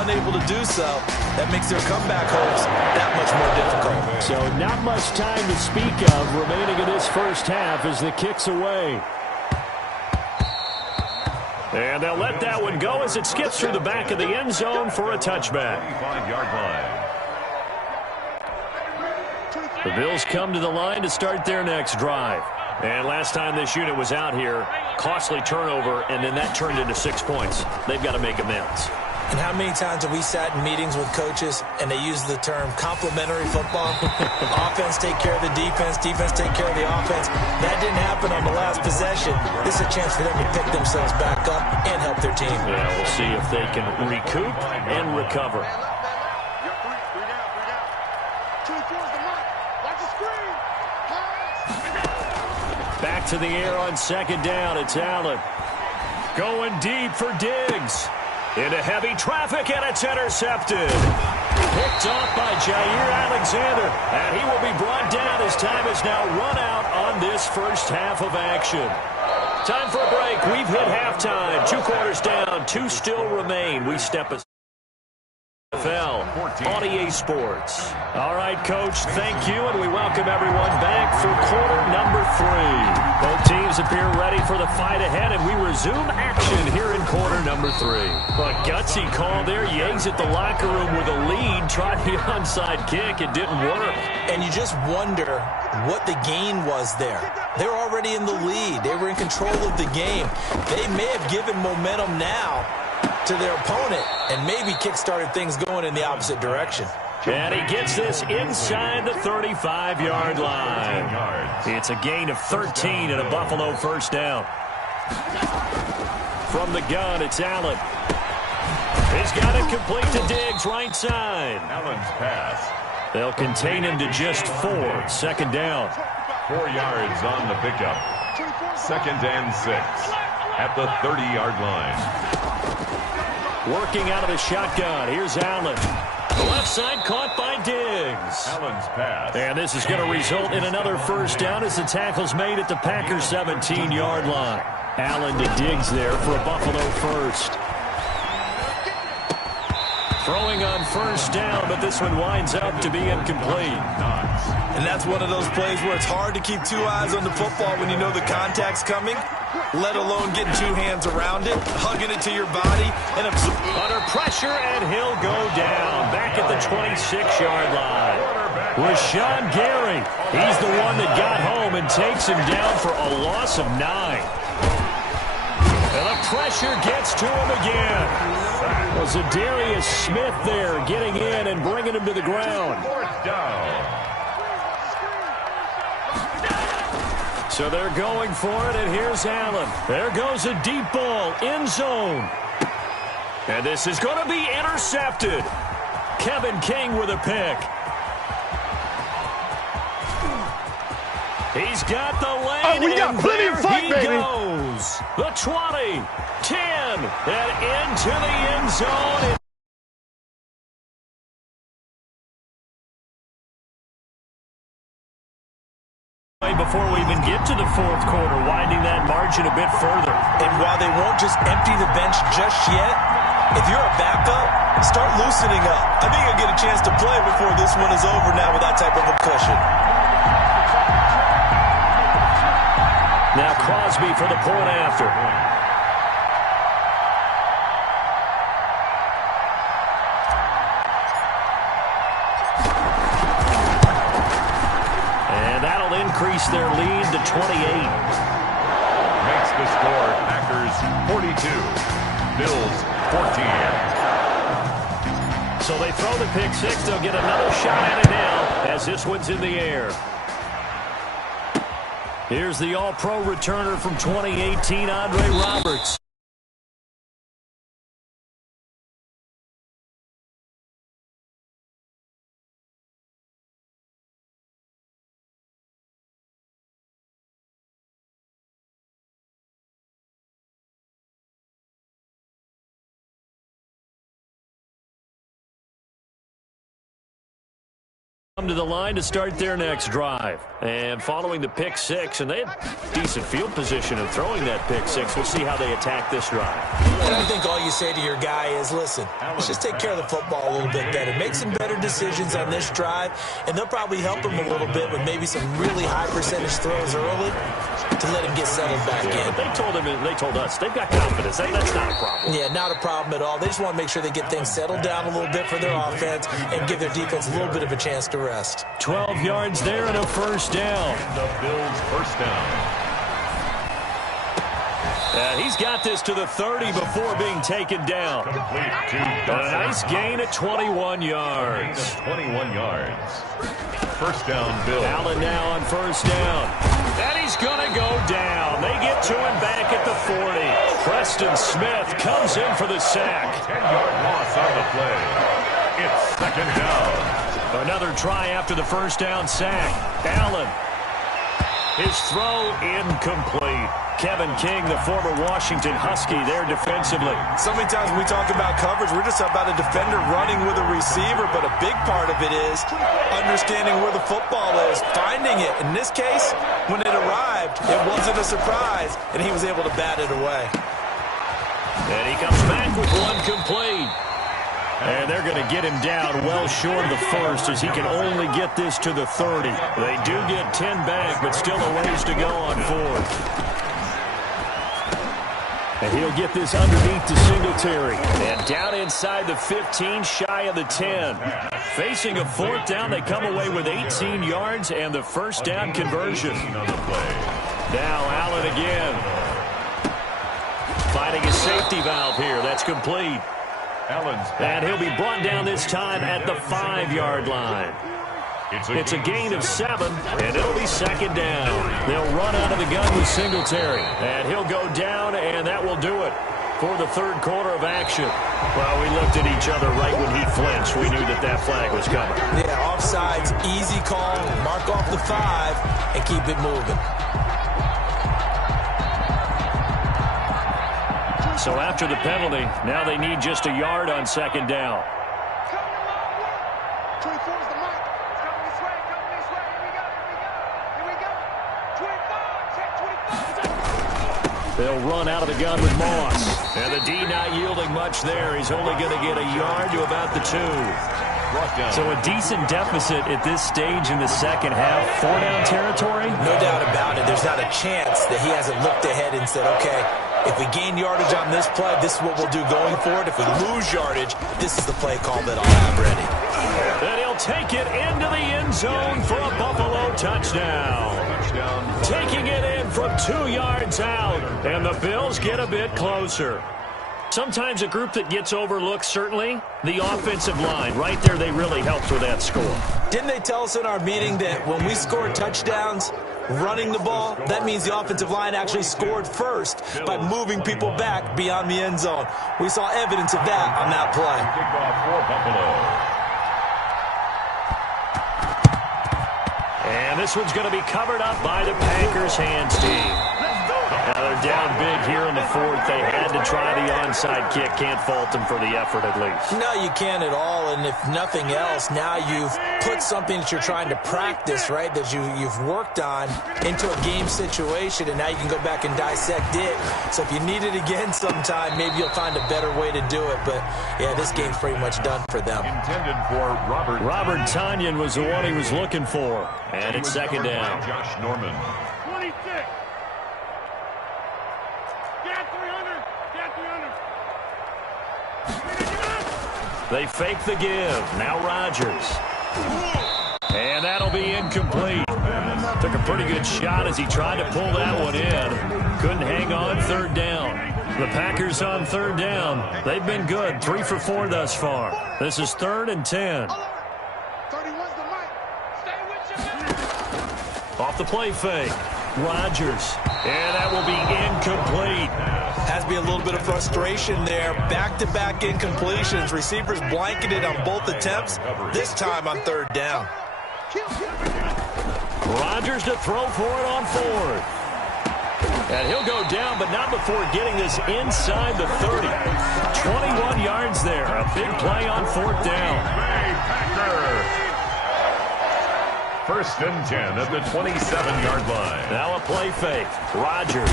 unable to do so. That makes their comeback hopes that much more difficult. So not much time to speak of remaining in this first half as the kick's away. And they'll let that one go as it skips through the back of the end zone for a touchback. 25-yard line. The Bills come to the line to start their next drive. And last time this unit was out here, costly turnover, and then that turned into 6 points. They've got to make amends. And how many times have we sat in meetings with coaches and they use the term complementary football? Offense take care of the defense, defense take care of the offense. That didn't happen on the last possession. This is a chance for them to pick themselves back up and help their team. Yeah, we'll see if they can recoup and recover. Back to the air on second down. It's Allen. Going deep for Diggs. Into heavy traffic, and it's intercepted. Picked off by Jair Alexander. And he will be brought down as time is now run out on this first half of action. Time for a break. We've hit halftime. 2 quarters down. 2 still remain. We step aside. NFL on EA Sports. All right, Coach, thank you, and we welcome everyone back for quarter number 3. Both teams appear ready for the fight ahead, and we resume action here in quarter number 3. A gutsy call there. Yanks at the locker room with a lead, tried the onside kick. It didn't work. And you just wonder what the gain was there. They were already in the lead. They were in control of the game. They may have given momentum now to their opponent and maybe kick-started things going in the opposite direction. And he gets this inside the 35-yard line. It's a gain of 13 and a Buffalo first down. From the gun, it's Allen. He's got it complete to Diggs, right side. Allen's pass. They'll contain him to just 4. Second down. 4 yards on the pickup. 2nd and 6 at the 30-yard line. Working out of the shotgun. Here's Allen. The left side caught by Diggs. Allen's pass. And this is going to result in another first down as the tackle's made at the Packers' 17-yard line. Allen to Diggs there for a Buffalo first. Throwing on first down, but this one winds up to be incomplete. And that's one of those plays where it's hard to keep 2 eyes on the football when you know the contact's coming, let alone getting 2 hands around it, hugging it to your body, and under pressure, and he'll go down back at the 26-yard line. Rashawn Gary, he's the one that got home and takes him down for a loss of 9. And the pressure gets to him again. Well, Zadarius Smith there getting in and bringing him to the ground. 4th down. So they're going for it, and here's Allen. There goes a deep ball, end zone. And this is going to be intercepted. Kevin King with a pick. He's got the lane, we got plenty of fight, he baby. Goes. The 20, 10, and into the end zone. Before we even get to the 4th quarter, winding that margin a bit further. And while they won't just empty the bench just yet, if you're a backup, start loosening up. I think you'll get a chance to play before this one is over now with that type of a cushion. Now Crosby for the point after. And that'll increase their lead to 28. Makes the score Packers 42, Bills 14. So they throw the pick 6. They'll get another shot at it now as this one's in the air. Here's the All-Pro returner from 2018, Andre Roberts. come to the line to start their next drive. And following the pick six, and they had decent field position in throwing that pick six. We'll see how they attack this drive. And I think all you say to your guy is, listen, let's just take care of the football a little bit better. Make some better decisions on this drive, and they'll probably help him a little bit with maybe some really high percentage throws early to let him get settled back in. But they told us they've got confidence. That's not a problem. Yeah, not a problem at all. They just want to make sure they get things settled down a little bit for their offense and give their defense a little bit of a chance to rest. 12 yards there and a first down. The Bills first down. And he's got this to the 30 before being taken down. Complete to A nice gain at 21 yards. 21 yards. First down, Bills. Allen now on first down. And he's going to go down. They get to him back at the 40. Preston Smith comes in for the sack. 10-yard loss on the play. It's second down. Another try after the first down sack. Allen. His throw incomplete. Kevin King, the former Washington Husky, there defensively. So many times when we talk about coverage, we're just about a defender running with a receiver, but a big part of it is understanding where the football is, finding it. In this case, when it arrived, it wasn't a surprise, and he was able to bat it away. And he comes back with one complete. And they're going to get him down well short of the first as he can only get this to the 30. They do get 10 back, but still a ways to go on fourth. And he'll get this underneath to Singletary. And down inside the 15, shy of the 10. Facing a fourth down, they come away with 18 yards and the first down conversion. Now Allen again. Finding a safety valve here. That's complete. And he'll be brought down this time at the 5-yard line. It's a gain of 7, and it'll be second down. They'll run out of the gun with Singletary. And he'll go down, and that will do it for the third quarter of action. Well, we looked at each other right when he flinched. We knew that flag was coming. Yeah, offsides, easy call, mark off the 5, and keep it moving. So after the penalty, now they need just a yard on second down. They'll run out of the gun with Moss. And the D not yielding much there. He's only going to get a yard to about the 2. So a decent deficit at this stage in the second half. 4-down territory? No doubt about it. There's not a chance that he hasn't looked ahead and said, okay, if we gain yardage on this play, this is what we'll do going forward. If we lose yardage, this is the play call that I'll have ready. And he'll take it into the end zone for a Buffalo touchdown. Taking it in from 2 yards out, and the Bills get a bit closer. Sometimes a group that gets overlooked, certainly, the offensive line. Right there, they really helped with that score. Didn't they tell us in our meeting that when we score touchdowns running the ball, that means the offensive line actually scored first by moving people back beyond the end zone? We saw evidence of that on that play. And this one's going to be covered up by the Packers hands team. Now they're down big here in the fourth. They had to try the onside kick. Can't fault them for the effort at least. No, you can't at all. And if nothing else, now you've put something that you're trying to practice, right, that you've worked on into a game situation, and now you can go back and dissect it. So if you need it again sometime, maybe you'll find a better way to do it. But, yeah, this game's pretty much done for them. Intended for Robert Tonyan was the one he was looking for. And it's second down. Josh Norman. 26. They fake the give. Now Rodgers. And that'll be incomplete. Took a pretty good shot as he tried to pull that one in. Couldn't hang on third down. The Packers on third down. They've been good. 3 for 4 thus far. This is 3rd and 10. Off the play fake. Rodgers. And that will be incomplete. Has to be a little bit of frustration there. Back-to-back incompletions. Receivers blanketed on both attempts, this time on third down. Rodgers to throw for it on fourth. And he'll go down, but not before getting this inside the 30. 21 yards there. A big play on fourth down. First and 10 at the 27-yard line. Now a play fake. Rodgers.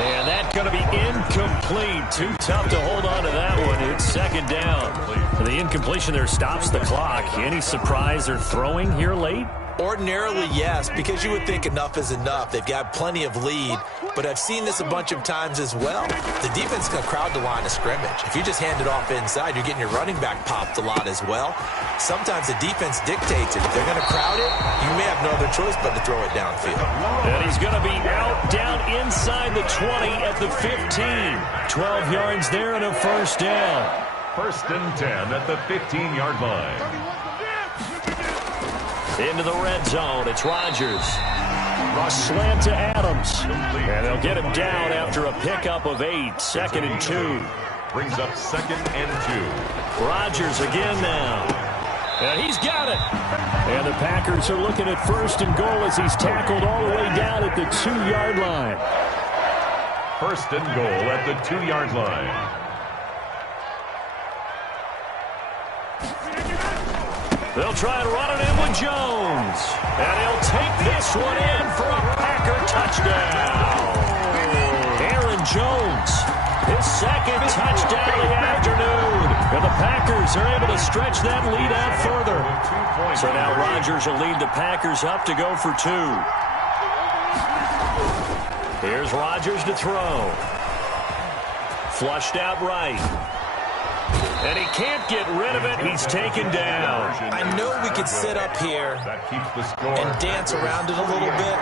And that's going to be incomplete. Too tough to hold on to that one. It's second down. The incompletion there stops the clock. Any surprise or throwing here late? Ordinarily, yes, because you would think enough is enough. They've got plenty of lead, but I've seen this a bunch of times as well. The defense is going to crowd the line of scrimmage. If you just hand it off inside, you're getting your running back popped a lot as well. Sometimes the defense dictates it. If they're going to crowd it, you may have no other choice but to throw it downfield. And he's going to be out down inside the 20 at the 15. 12 yards there and a first down. First and 10 at the 15-yard line. Into the red zone. It's Rodgers. A slant to Adams. And they'll get him down after a pickup of 8. Second and 2. Brings up second and 2. Rodgers again now. And he's got it. And the Packers are looking at first and goal as he's tackled all the way down at the 2-yard line. First and goal at the 2-yard line. They'll try and run it in with Jones. And he'll take this one in for a Packer touchdown. Aaron Jones, his second touchdown of the afternoon. And the Packers are able to stretch that lead out further. So now Rodgers will lead the Packers up to go for 2. Here's Rodgers to throw. Flushed out right. And he can't get rid of it. He's taken down. I know we could sit up here and dance around it a little bit.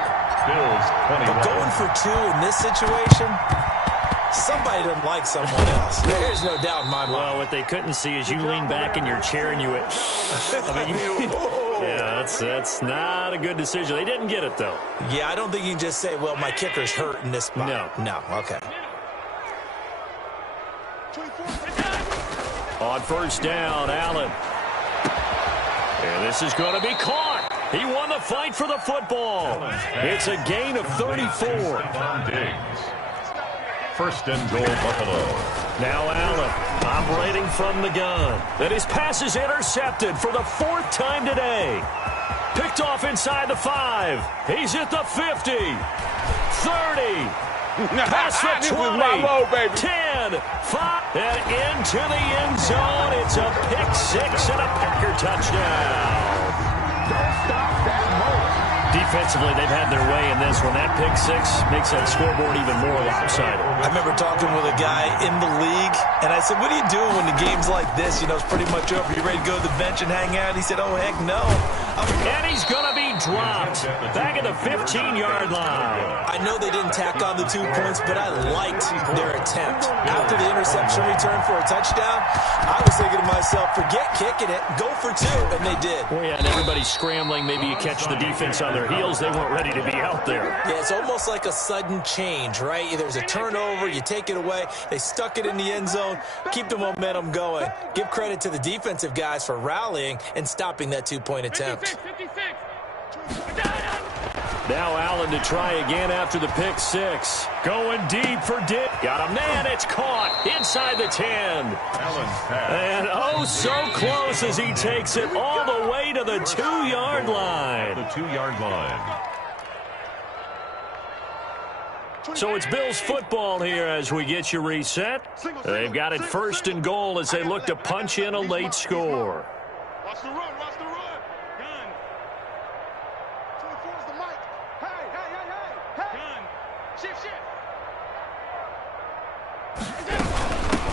But going for 2 in this situation, somebody doesn't like someone else. There's no doubt in my mind. Well, what they couldn't see is you lean back in your chair and you went, yeah, that's not a good decision. They didn't get it, though. Yeah, I don't think you can just say, well, my kicker's hurt in this spot. No, okay. On first down, Allen. And this is going to be caught. He won the fight for the football. It's a gain of 34. First and goal, Buffalo. Now Allen operating from the gun. And his pass is intercepted for the 4th time today. Picked off inside the 5. He's at the 50. 30. Past the 20, 10, 5, and into the end zone. It's a pick 6 and a Packer touchdown. Don't stop that moment. Defensively, they've had their way in this one. That pick 6 makes that scoreboard even more lopsided. I remember talking with a guy in the league, and I said, what are you doing when the game's like this? You know, it's pretty much over. You ready to go to the bench and hang out? He said, oh, heck no. And he's going to be dropped back at the 15-yard line. I know they didn't tack on the 2 points, but I liked their attempt. After the interception return for a touchdown, I was thinking to myself, forget kicking it, go for 2, and they did. Well, yeah, and everybody's scrambling. Maybe you catch the defense on their heels. They weren't ready to be out there. Yeah, it's almost like a sudden change, right? There's a turnover, you take it away, they stuck it in the end zone, keep the momentum going. Give credit to the defensive guys for rallying and stopping that 2-point attempt. Now Allen to try again after the pick 6. Going deep for Dick. Got a man. It's caught inside the 10. And oh, so close as he takes it all the way to the 2-yard line. The 2-yard line. So it's Bills football here as we get you reset. They've got it first and goal as they look to punch in a late score. Watch the run, watch the run. Gun. 24's the mic. Hey. Gun. Shift.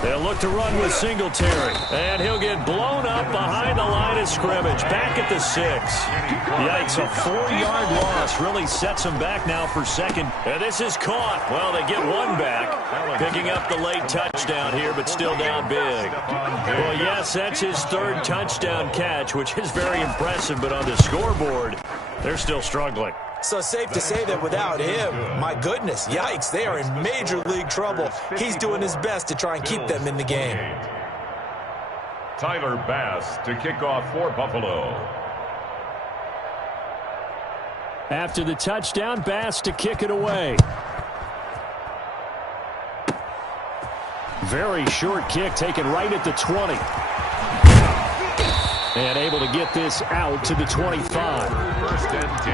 They'll look to run with Singletary. And he'll get blown up behind the line of scrimmage. Back at the 6. Yikes, a 4-yard loss really sets him back now for second. And this is caught. Well, they get one back. Picking up the late touchdown here, but still down big. Well, yes, that's his 3rd touchdown catch, which is very impressive. But on the scoreboard, they're still struggling. So safe to say that without him, my goodness, yikes, they are in major league trouble. He's doing his best to try and keep them in the game. Tyler Bass to kick off for Buffalo. After the touchdown, Bass to kick it away. Very short kick taken right at the 20. And able to get this out to the 25. First and 10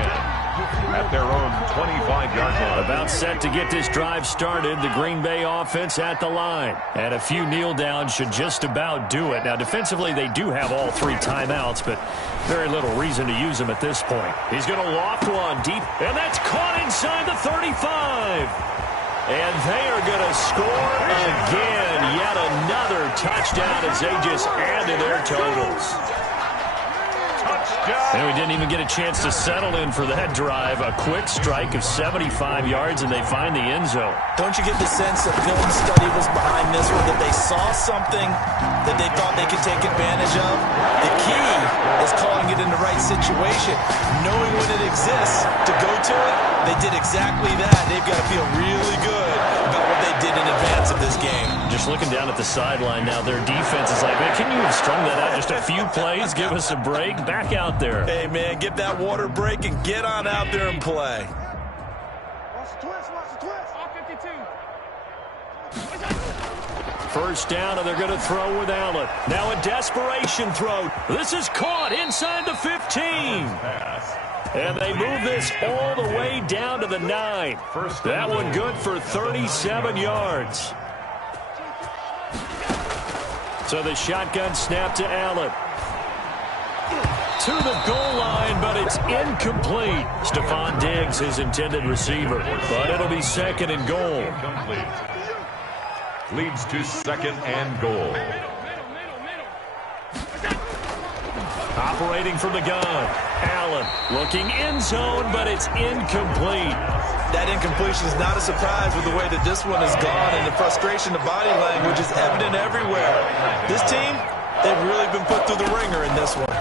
at their own 25-yard line. About set to get this drive started. The Green Bay offense at the line. And a few kneel downs should just about do it. Now, defensively, they do have all 3 timeouts, but very little reason to use them at this point. He's going to loft one deep, and that's caught inside the 35. And they are going to score again. Yet another touchdown as they just add to their totals. And we didn't even get a chance to settle in for that drive. A quick strike of 75 yards, and they find the end zone. Don't you get the sense that film study was behind this one, that they saw something that they thought they could take advantage of? The key is calling it in the right situation, knowing when it exists to go to it. They did exactly that. They've got to feel really good about what they did in advance of this game. Just looking down at the sideline now, their defense is like, man, can you have strung that out just a few plays? Give us a break. Back out there. Hey, man, get that water break and get on out there and play. Watch the twist, watch the twist. All 52. First down, and they're going to throw with Allen. Now a desperation throw. This is caught inside the 15. And they move this all the way down to the 9. That one good for 37 yards. So the shotgun snap to Allen. To the goal line, but it's incomplete. Stephon Diggs, his intended receiver. But it'll be second and goal. Incomplete. Leads to second and goal. Operating from the gun. Allen looking end zone, but it's incomplete. That incompletion is not a surprise with the way that this one has gone, and the frustration, the body language is evident everywhere. This team, they've really been put through the ringer in this one.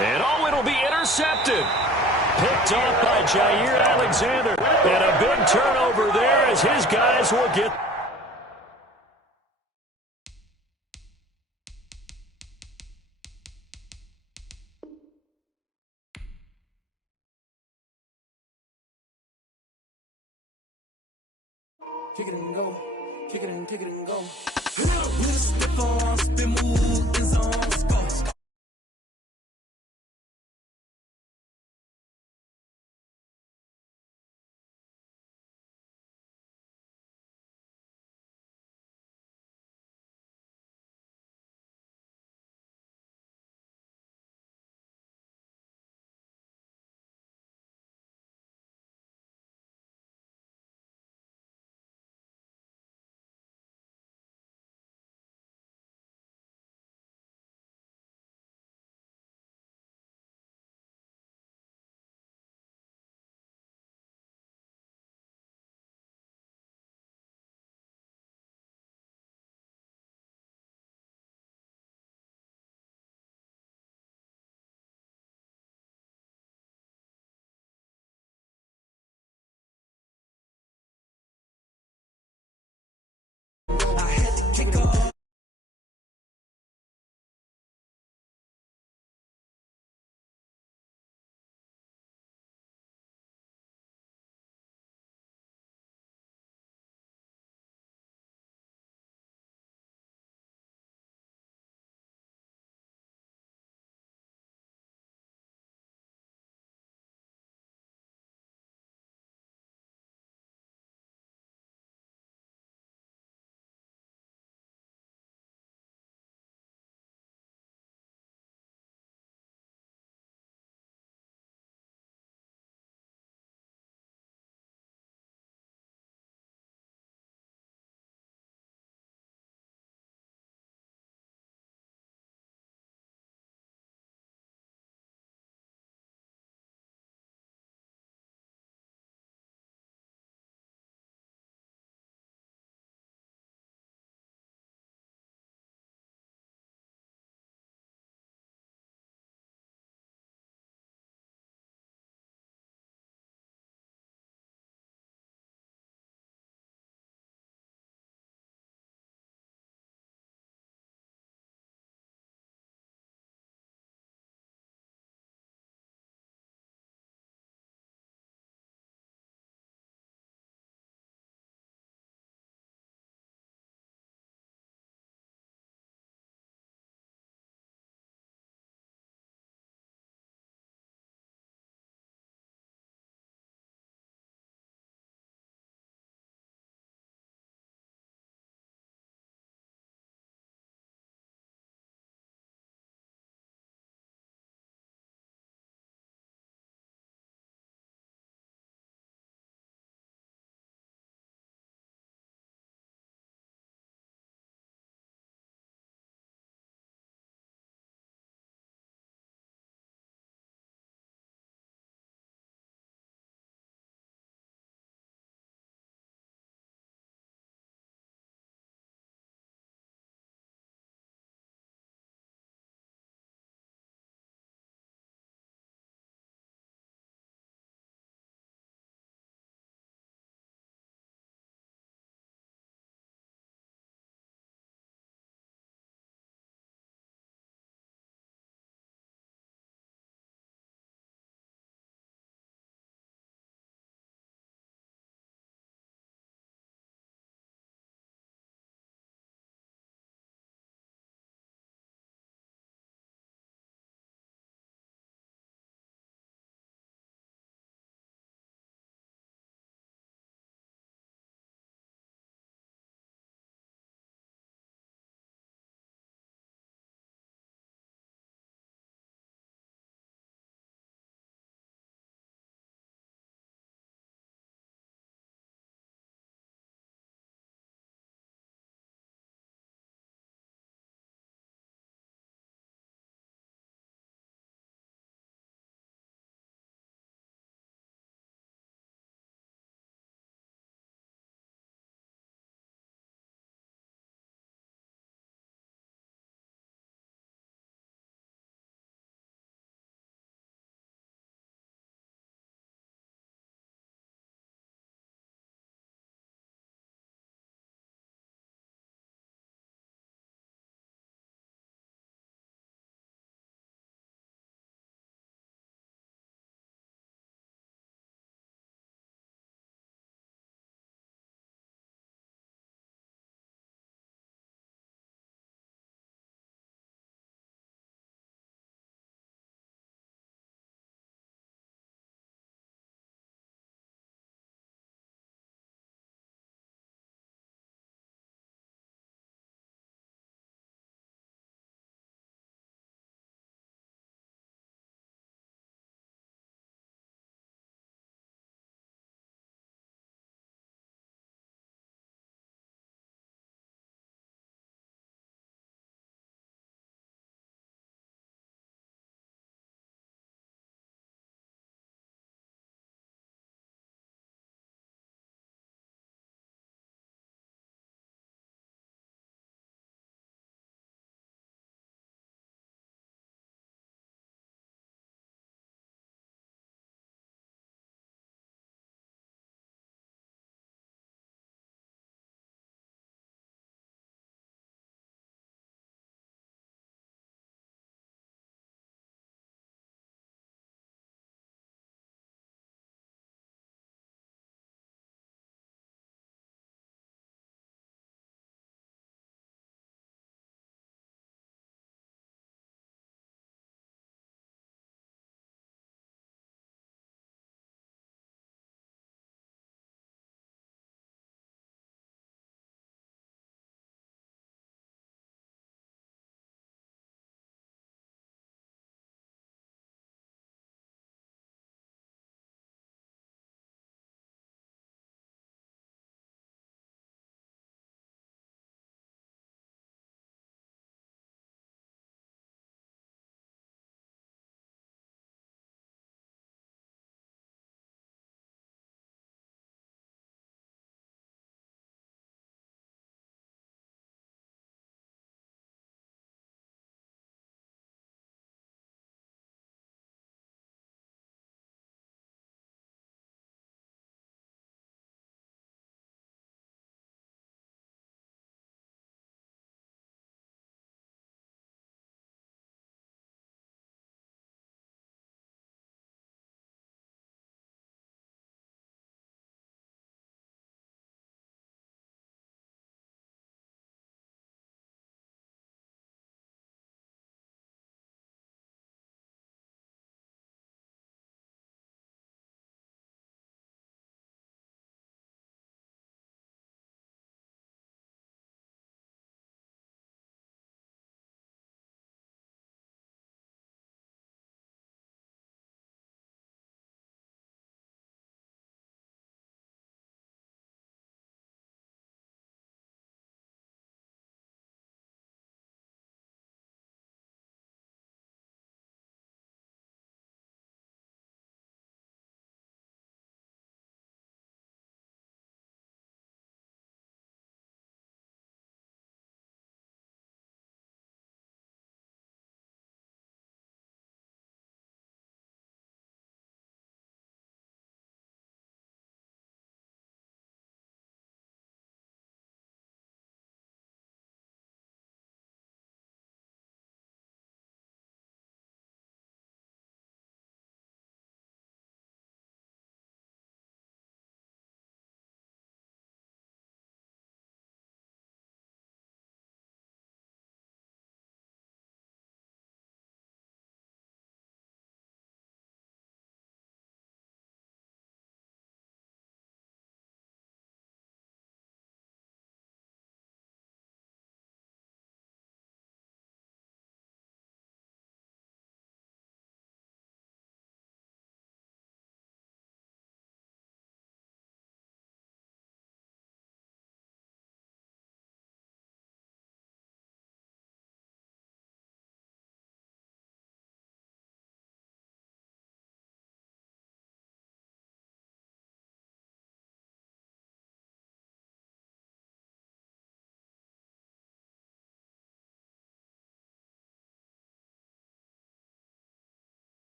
And oh, it'll be intercepted. Picked off by Jair Alexander. And a big turnover there as his guys will get... Kick it and go. Kick it and go. Spin move, in zone, score.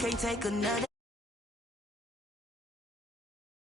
can't take another.